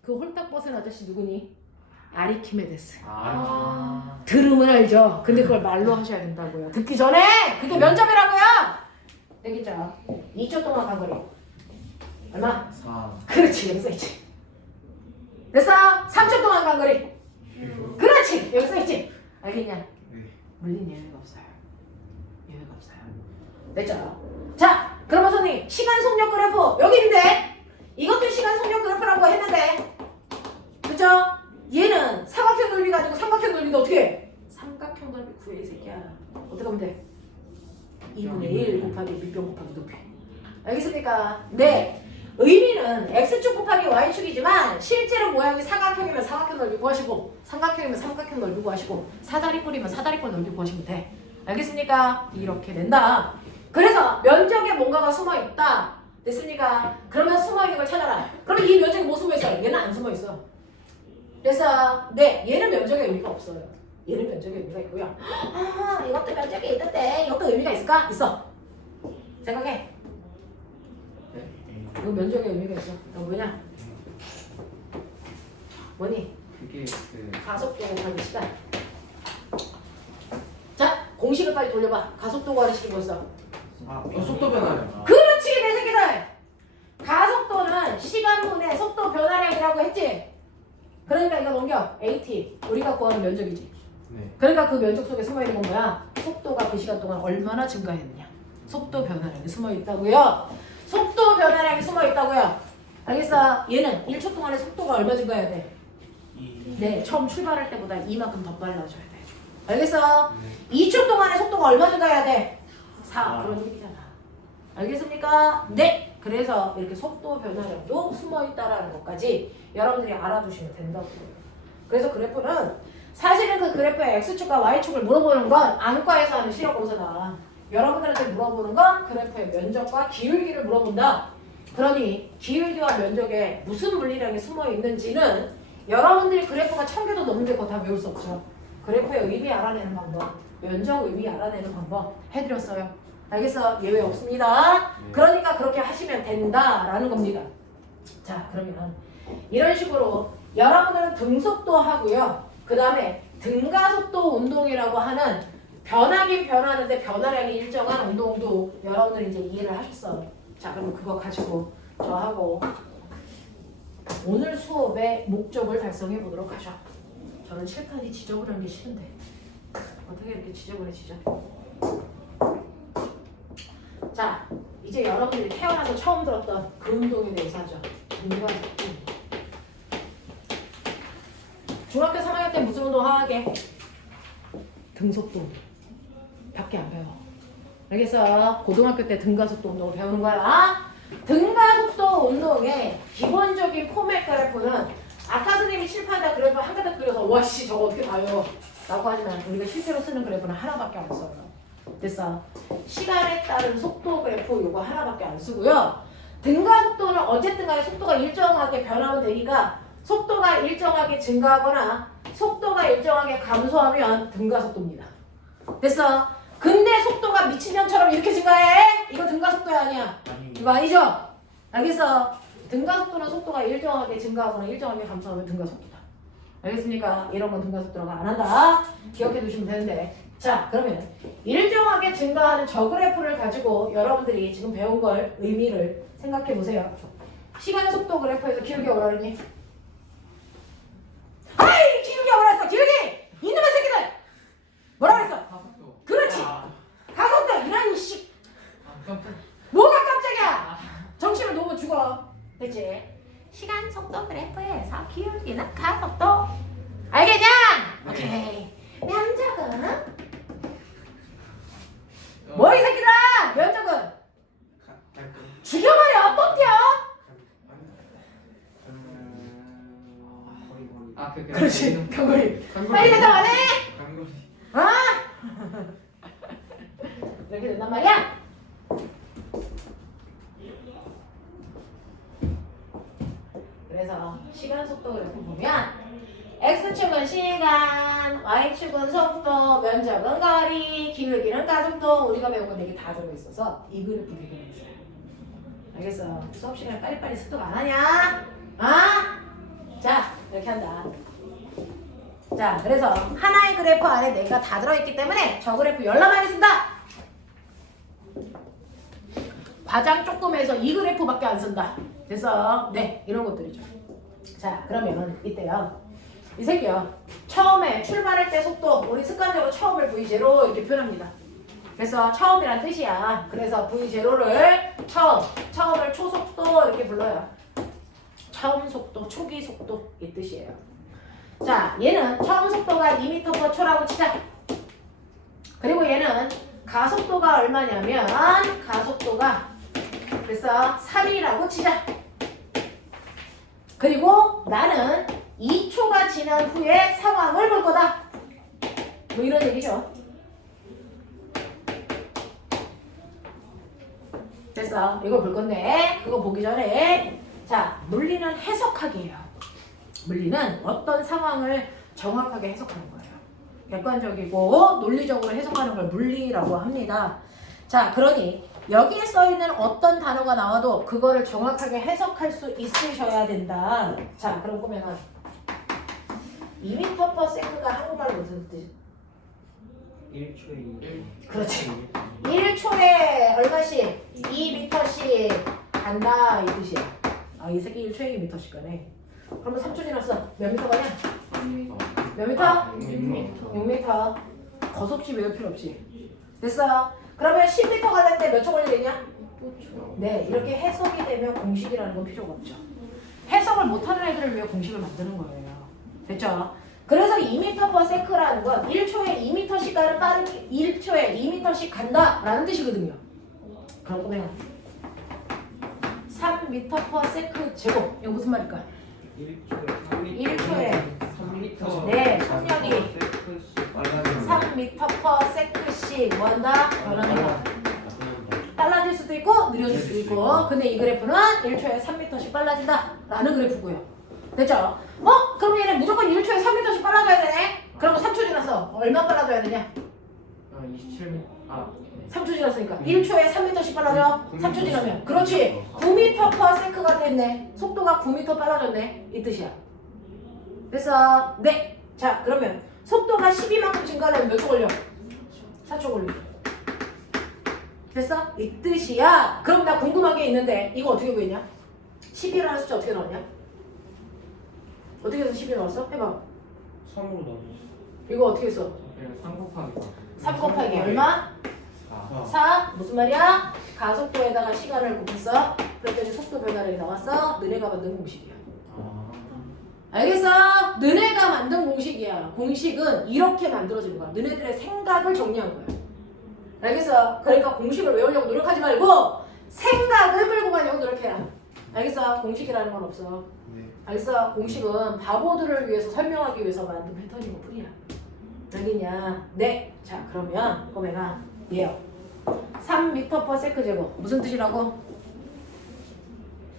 그 홀딱 벗은 아저씨 누구니? 아리키메데스. 아. 들으면 알죠. 근데 그걸 말로 하셔야 된다고요. 듣기 전에 그게 면접이라고요. 되겠죠? 2초 동안 간 거리 얼마? 4. 그렇지 여기 써있지. 됐어? 3초 동안 간 거리 그렇지 여기 써있지. 알겠냐? 네. 물린 예외가 없어요. 예외가 없어요. 됐죠? 자 그러면 선생님 시간 속력 그래프 여기 있는데 이것도 시간 속력 그래프라고 했는데 그죠? 얘는 사각형 넓이가 아니고 삼각형 넓이인데 어떻게 해? 삼각형 넓이 구해 이 새끼야. 어떻게 하면 돼? 2분의 1 곱하기 밑변 곱하기 높이. 알겠습니까? 네. 의미는 x축 곱하기 y축이지만 실제로 모양이 사각형이면 사각형 넓이 구하시고 삼각형이면 삼각형 넓이 구하시고 사다리꼴이면 사다리꼴 넓이 구하시면 돼. 알겠습니까? 이렇게 된다. 그래서 면적에 뭔가가 숨어있다. 됐습니까? 그러면 숨어있는 걸 찾아라. 그러면 이 면적에 뭐 숨어있어요? 얘는 안 숨어있어. 그래서 네 얘는 면적에 의미가 없어요. 얘는 면적에 의미가 있고요. 아 이것도 면적에 있던데 이것도 의미가 있을까? 있어. 생각해. 이거 면적에 의미가 있어. 이거 뭐냐? 뭐니? 그게 그 가속도 곱하기 시간. 자 공식을 빨리 돌려봐. 가속도 구하는 식이 뭐였어? 속도 변화요. 그렇지 내 새끼들. 가속도는 시간분의 속도 변화량이라고 했지. 그러니까 이거 넘겨. AT 우리가 구하는 면적이지. 네. 그러니까 그 면적 속에 숨어있는 건 뭐야? 속도가 그 시간 동안 얼마나 증가했느냐. 속도 변화량이 숨어있다고요. 속도 변화량이 숨어있다고요. 알겠어? 얘는 1초 동안에 속도가 얼마 증가해야 돼? 네, 처음 출발할 때보다 이만큼 더 빨라져야 돼. 알겠어? 2초 동안에 속도가 얼마 증가해야 돼? 4. 그런 얘기잖아. 알겠습니까? 네. 그래서 이렇게 속도 변화량도 숨어있다라는 것까지 여러분들이 알아두시면 된다고요. 그래서 그래프는 사실은 그 그래프의 x축과 y축을 물어보는 건 안과에서 하는 시력 검사다. 여러분들한테 물어보는 건 그래프의 면적과 기울기를 물어본다. 그러니 기울기와 면적에 무슨 물리량이 숨어 있는지는 여러분들이 그래프가 1000개도 넘는데 그거 다 외울 수 없죠. 그래프의 의미 알아내는 방법, 면적 의미 알아내는 방법 해드렸어요. 알겠어? 예외 없습니다. 그러니까 그렇게 하시면 된다라는 겁니다. 자 그러면 이런 식으로 여러분들은 등속도 하고요. 그 다음에 등가속도 운동이라고 하는 변하긴 변하는데 변화량이 일정한 운동도 여러분들이 이제 이해를 하셨어. 자 그럼 그거 가지고 저하고 오늘 수업의 목적을 달성해 보도록 하죠. 저는 칠판이 지저분한 게 싫은데 어떻게 이렇게 지저분해지죠? 자 이제 여러분들이 태어나서 처음 들었던 그 운동에 대해서 하죠. 등가속도. 중학교 3학년 때 무슨 운동 하게? 등속도. 밖에 안 배워. 알겠어? 고등학교 때 등가속도 운동을 배우는 거야. 등가속도 운동의 기본적인 포맷 그래프는 아까 선생님이 칠판에다 그래프 한 가닥 그려서 와씨 저거 어떻게 봐요? 라고 하지만 우리가 실제로 쓰는 그래프는 하나밖에 안 써요. 됐어? 시간에 따른 속도 그래프 요거 하나밖에 안 쓰고요. 등가속도는 어쨌든 간에 속도가 일정하게 변하면 되니까 속도가 일정하게 증가하거나 속도가 일정하게 감소하면 등가속도입니다. 됐어? 근데 속도가 미친년처럼 이렇게 증가해? 이거 등가속도야 아니야? 이거 아니죠? 알겠어? 등가속도는 속도가 일정하게 증가하거나 일정하게 감소하면 등가속도다. 알겠습니까? 이런 건 등가속도라고 안 한다. 기억해 두시면 되는데. 자 그러면 일정하게 증가하는 저 그래프를 가지고 여러분들이 지금 배운 걸 의미를 생각해 보세요. 시간의 속도 그래프에서 기울기가 뭐라 그러니? 아이 기울기가 뭐라 했어? 기울기! 이놈의 새끼들! 뭐라 그랬어? 가속도. 그렇지! 가속도! 이런 씨! 뭐가 깜짝이야! 정신을 놓으면 죽어. 됐지? 시간 속도 그래프에서 기울기는 가속도. 알겠냐? 오케이. 면적은? 뭐 이 새끼들아! 면적은? 죽여버려! 또 뛰어! 그렇지. 간거리. 간거리. 빨리 대답 안 해? 간거리. 이렇게 된단 말이야. 그래서 시간 속도 그래프 보면 x축은 시간, y축은 속도, 면적은 거리, 기울기는 가속도. 우리가 배운 건 되게 다 들어있어서 이 그래프 되게 많이 써요. 알겠어? 수업 시간에 빨리빨리 습득 안 하냐? 아? 자, 이렇게 한다. 자, 그래서 하나의 그래프 안에 내가 다 들어있기 때문에 저 그래프 열나 많이 쓴다. 과장 조금 해서 이 그래프밖에 안 쓴다. 됐어? 네, 이런 것들이죠. 자, 그러면 이때요. 이 새끼요. 처음에 출발할 때 속도, 우리 습관적으로 처음을 V0 이렇게 표현합니다. 그래서 처음이란 뜻이야. 그래서 V0를 처음을 초속도 이렇게 불러요. 처음 속도, 초기 속도 이 뜻이에요. 자, 얘는 처음 속도가 2m/초라고 치자. 그리고 얘는 가속도가 얼마냐면 가속도가 그래서 3이라고 치자. 그리고 나는 2초가 지난 후에 상황을 볼 거다. 뭐 이런 얘기죠. 됐어. 이거 볼 건데 그거 보기 전에 자, 물리는 해석하기예요. 물리는 어떤 상황을 정확하게 해석하는 거예요. 객관적이고 논리적으로 해석하는 걸 물리라고 합니다. 자, 그러니 여기에 써있는 어떤 단어가 나와도 그거를 정확하게 해석할 수 있으셔야 된다. 자, 그럼 보면은 2m/s가 한국말로 무슨 뜻이지? 1초에 그렇지. 1초에 얼마씩? 2m씩 간다 이 뜻이야. 아, 이 새끼 1초에 2m씩 가네. 그러면 3초 지났어. 몇 미터 가냐? 몇 미터? 6m. 거섭지 외울 필요 없지. 됐어. 그러면 10m 가려는데 몇 초 걸리겠냐? 5초. 네, 이렇게 해석이 되면 공식이라는 건 필요가 없죠. 해석을 못하는 애들을 위해 공식을 만드는 거예요. 됐죠? 그래서 2m/s라는 건 1초에 2m씩 가는 빠른 1초에 2m씩 간다라는 뜻이거든요. 그럼 보면 3m/s 제곱. 이거 무슨 말일까? 1초에 3m. 네, 속력이 3m/s씩 뭐한다? 변한다. 빨라질 수도 있고 느려질 수도 있고. 근데 이 그래프는 1초에 3m씩 빨라진다 라는 그래프고요. 됐죠? 그럼 얘는 무조건 1초에 3m씩 빨라져야 되네? 그러면 3초 지났어. 얼마 빨라져야 되냐? 27m. 3초 지났으니까 1초에 3m씩 빨라져. 3초 지나면 그렇지. 9m/s가 됐네. 속도가 9m 빨라졌네. 이 뜻이야. 그래서 네. 자, 그러면 속도가 12만큼 증가하려면 몇 초 걸려? 4초 걸려. 됐어? 이 뜻이야. 그럼 나 궁금한 게 있는데 이거 어떻게 구했냐? 12라는 숫자 어떻게 나왔냐? 어떻게 해서 12 나왔어? 해봐. 3으로 넣어. 이거 어떻게 했어? 3 곱하기 3 곱하기 얼마? 4. 무슨 말이야? 가속도에다가 시간을 곱했어. 그랬더니 속도 변화량이 나왔어. 너네가 만든 공식이야. 알겠어? 너네가 만든 공식이야. 공식은 이렇게 만들어지는 거야. 너네들의 생각을 정리한 거야. 알겠어? 그러니까 공식을 외우려고 노력하지 말고 생각을 끌고 가려고 노력해라. 알겠어? 공식이라는 건 없어. 알겠어? 공식은 바보들을 위해서 설명하기 위해서 만든 패턴인 것 뿐이야. 알겠냐? 네. 자, 그러면 꼬매가 얘요. 3m/s 제곱. 무슨 뜻이라고?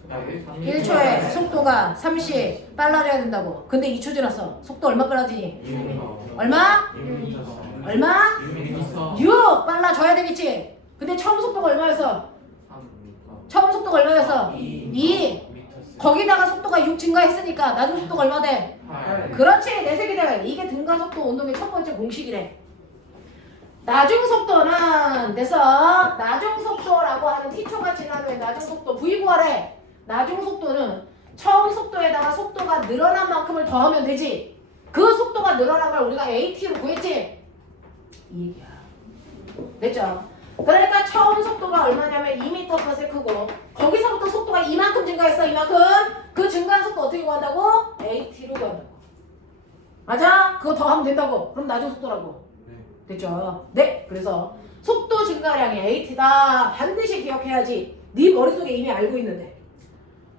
1초에 속도가 30 빨라져야 된다고. 근데 2초 지났어. 속도 얼마 빨라지니? 얼마? 6m. 얼마? 6m. 6 빨라져야 되겠지. 근데 처음 속도가 얼마였어? 3m. 처음 속도가 얼마였어? 2. 거기다가 속도가 6 증가했으니까 나중 속도가 얼마 돼? 8. 그렇지. 내 새끼들. 이게 등가속도 운동의 첫 번째 공식이래. 나중 속도는 됐어. 나중 속도라고 하는 t초가 지난 후에 나중 속도 v 구하래. 나중 속도는 처음 속도에다가 속도가 늘어난 만큼을 더하면 되지. 그 속도가 늘어난 걸 우리가 AT로 구했지. 이 얘기야. 됐죠? 그러니까 처음 속도가 얼마냐면 2m/s고 거기서부터 속도가 이만큼 증가했어. 이만큼. 그 증가한 속도 어떻게 구한다고? AT로 구한다고. 맞아? 그거 더하면 된다고. 그럼 나중 속도라고. 됐죠? 네. 그래서 속도 증가량이 AT다. 반드시 기억해야지. 네 머릿속에 이미 알고 있는데.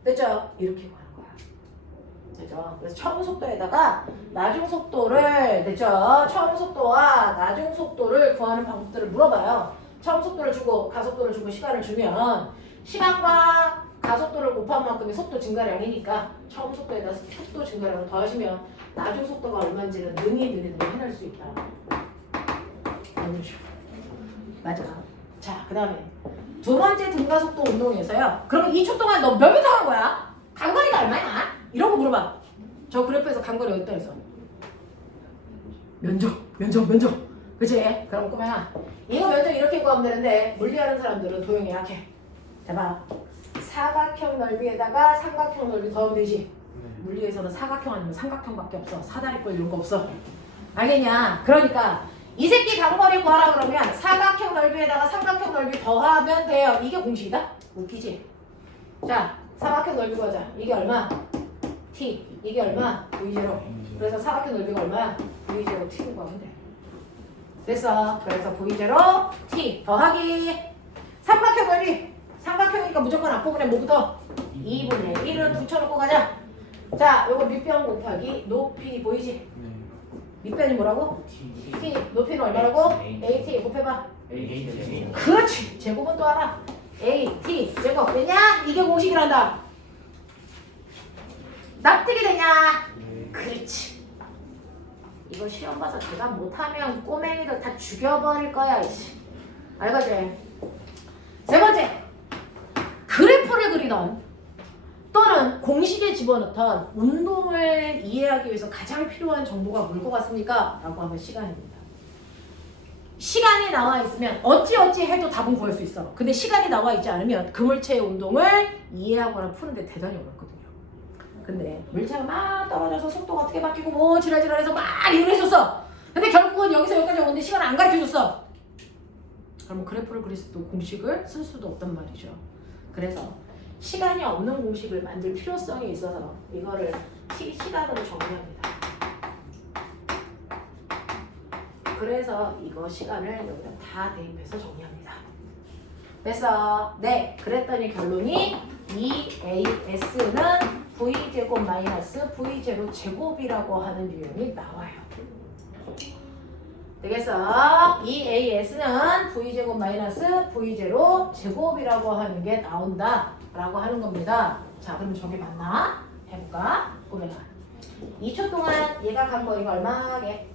됐죠? 이렇게 구하는 거야. 됐죠? 거죠. 그래서 처음 속도에다가 나중 속도를 됐죠? 처음 속도와 나중 속도를 구하는 방법들을 물어봐요. 처음 속도를 주고 가속도를 주고 시간을 주면 시간과 가속도를 곱한 만큼의 속도 증가량이니까 처음 속도에다 속도 증가량을 더하시면 나중 속도가 얼마인지는 능히 해낼 수 있다. 맞아. 자, 그 다음에 두 번째 등가속도 운동에서요. 그러면 2초 동안 너 몇 미터 한 거야? 간거리가 얼마야? 이런 거 물어봐. 저 그래프에서 간거리 어디다 했어? 면적. 그치? 그럼 꼬마야, 이거 면적 이렇게 구하면 되는데 물리하는 사람들은 도형이 약해. 대박. 사각형 넓이에다가 삼각형 넓이 더하면 되지. 물리에서는 사각형 아니면 삼각형밖에 없어. 사다리꼴 이런 거 없어. 알겠냐? 그러니까 이 새끼 간거리 구하라 그러면 사각형 넓이에다가 삼각형 넓이 더하면 돼요. 이게 공식이다? 웃기지? 자, 사각형 넓이 구하자. 이게 얼마? T. 이게 얼마? V0. 그래서 사각형 넓이가 얼마야? V0 T로 구하면 돼. 됐어. 그래서 V0 T 더하기 삼각형 넓이. 삼각형이니까 무조건 앞부분에 뭐부터? 2분의 1을 붙여놓고 가자. 자, 요거 밑변 곱하기 높이 보이지? 밑변이 뭐라고? T. 높이는 얼마라고? AT 곱해봐. 그렇지. 제곱은 또 알아. AT 제곱 되냐? 이게 공식이란다. 납득이 되냐? 그렇지. 이거 시험 봐서 대답 못하면 꼬맹이들 다 죽여버릴 거야. 이씨. 알겠지? 세 번째. 그래프를 그리던 또는 공식에 집어넣던 운동을 이해하기 위해서 가장 필요한 정보가 뭘 것 같습니까? 라고 하면 시간입니다. 시간이 나와 있으면 어찌어찌 해도 답은 구할 수 있어. 근데 시간이 나와 있지 않으면 그 물체의 운동을 이해하거나 푸는데 대단히 어렵거든요. 근데 물체가 막 떨어져서 속도가 어떻게 바뀌고 뭐 지랄지랄해서 막 일을 해줬어. 근데 결국은 여기서 여기까지 오는데 시간을 안 가르쳐줬어. 그러면 그래프를 그릴 수도 공식을 쓸 수도 없단 말이죠. 그래서 시간이 없는 공식을 만들 필요성이 있어서 이거를 시간으로 정의합니다. 그래서 이거 시간을 여기다 다 대입해서 정리합니다. 됐어. 네. 그랬더니 결론이 2AS는 V제곱 마이너스 V0 제곱이라고 하는 유형이 나와요. 되겠어? 2AS는 V제곱 마이너스 V0 제곱이라고 하는 게 나온다 라고 하는 겁니다. 자, 그럼 저게 맞나? 해볼까? 보면 2초 동안 얘가 간 거리가 얼마게?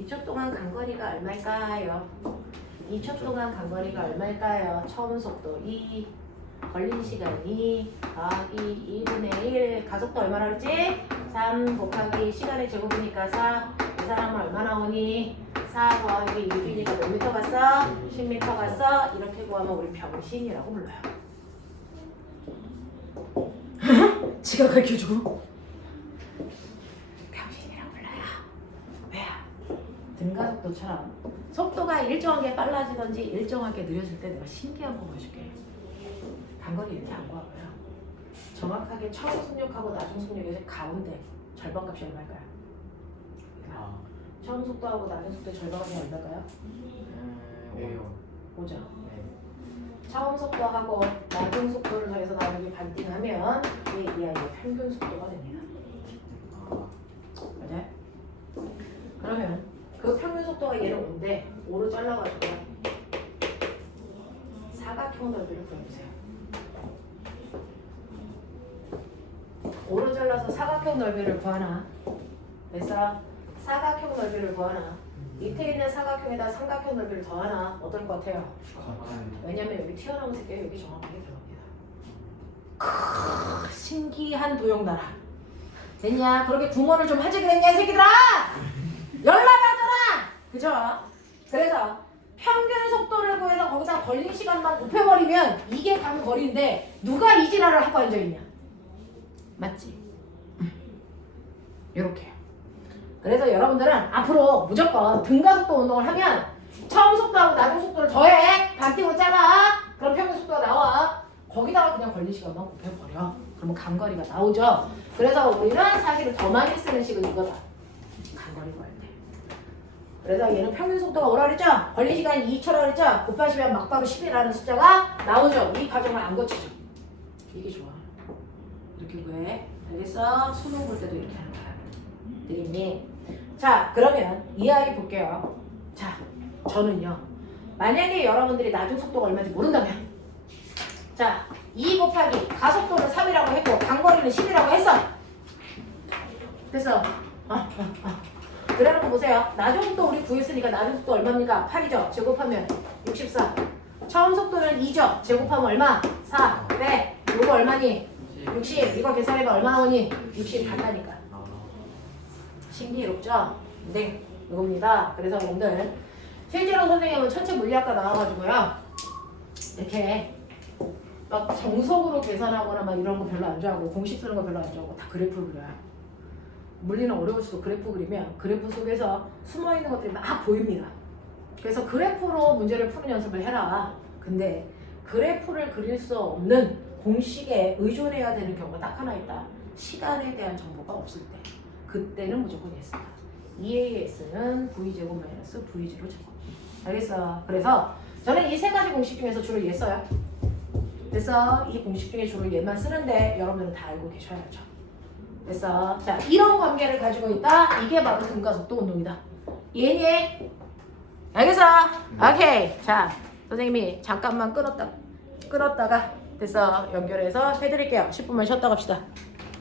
2초 동안 간 거리가 얼마일까요? 2초 동안 간 거리가 얼마일까요? 처음 속도 2, 걸린 시간 2, 더하기 2분의 1, 가속도 얼마나 그랬지? 3 곱하기 시간의 제곱이니까 4, 이 사람은 얼마 나오니? 4 더하기 유빈이가 몇 미터 갔어? 10m 갔어? 이렇게 구하면 우리 병신이라고 불러요. 지가 가르쳐주고 병신이라고 불러요. 왜야? 등가속도처럼 속도가 일정하게 빨라지든지 일정하게 느려질 때 내가 신기한 거 보여줄게. 단거리 이렇게 안 구하고요. 정확하게 처음 속력하고 나중 속력에서 가운데 절반값이 얼마일까요? 처음 속도하고 나중 속도의 절반값이 얼마일까요? 5죠. 처음 속도하고 나중 속도를 더해서 나누기 반띵하면 이게 이 아이의 평균 속도가 됩니다. 맞아요? 그러면 그 평균 속도가 얘는 5인데 5로 잘라가지고 사각형 넓이를 구해보세요. 5로 잘라서 사각형 넓이를 구하나? 됐어? 사각형 넓이를 구하나? 밑에 있는 사각형에다 삼각형 넓이를 더하나? 어떨 것 같아요? 왜냐면 여기 튀어나온 새끼가 여기 정확하게 들어갑니다. 신기한 도형나라. 됐냐? 그렇게 구몬을 좀 하지 그랬냐 이 새끼들아! 열나가잖아! 그죠? 그래서 평균 속도를 구해서 거기다 걸린 시간만 곱해버리면 이게 간 거리인데 누가 이 지랄을 하고 앉아있냐? 맞지? 요렇게요. 그래서 여러분들은 앞으로 무조건 등가속도 운동을 하면 처음 속도하고 나중 속도를 더해. 반띵으로 짜라. 그럼 평균 속도가 나와. 거기다가 그냥 걸린 시간만 곱해버려. 그러면 간거리가 나오죠. 그래서 우리는 사실은 더 많이 쓰는 식은 이거다. 간거리 구할 때. 그래서 얘는 평균 속도가 오라 그랬죠? 걸린 시간이 2초라 그랬죠? 곱하시면 막바로 10이라는 숫자가 나오죠. 이 과정을 안 거치죠. 이게 좋아. 이렇게 구해. 알겠어? 수능 볼 때도 이렇게 하는 거야. 되겠니? 자, 그러면 이 아이 볼게요. 자, 저는요. 만약에 여러분들이 나중 속도가 얼마인지 모른다면 자, 2 곱하기 가속도는 3이라고 했고 간거리는 10이라고 했어. 됐어. 그러는 거 보세요. 나중 속도 우리 구했으니까 나중 속도 얼마입니까? 8이죠. 제곱하면 64. 처음 속도는 2죠. 제곱하면 얼마? 4. 네. 요거 얼마니? 60. 이거 계산해봐. 얼마 나오니? 60 간다니까. 아, 신기롭죠? 네. 이겁니다. 그래서 여러분들 실제로 선생님은 천체 물리학과 나와가지고요. 이렇게 막 정석으로 계산하거나 막 이런 거 별로 안 좋아하고 공식 쓰는 거 별로 안 좋아하고 다 그래프를 그려요. 물리는 어려울 수도 그래프 그리면 그래프 속에서 숨어있는 것들이 막 보입니다. 그래서 그래프로 문제를 푸는 연습을 해라. 근데 그래프를 그릴 수 없는 공식에 의존해야 되는 경우가 딱 하나 있다. 시간에 대한 정보가 없을 때. 그때는 무조건 예스다. 2AS는 V제곱 마이너스 V제로 제곱. 알겠어? 그래서 저는 이 세 가지 공식 중에서 주로 얘 써요. 그래서 이 공식 중에 주로 얘만 쓰는데 여러분들은 다 알고 계셔야죠. 그래서 자, 이런 관계를 가지고 있다. 이게 바로 등가속도 운동이다. 이해니? 알겠어? 오케이. 자, 선생님이 잠깐만 끊었다가 됐어. 연결해서 해드릴게요. 10분만 쉬었다 갑시다.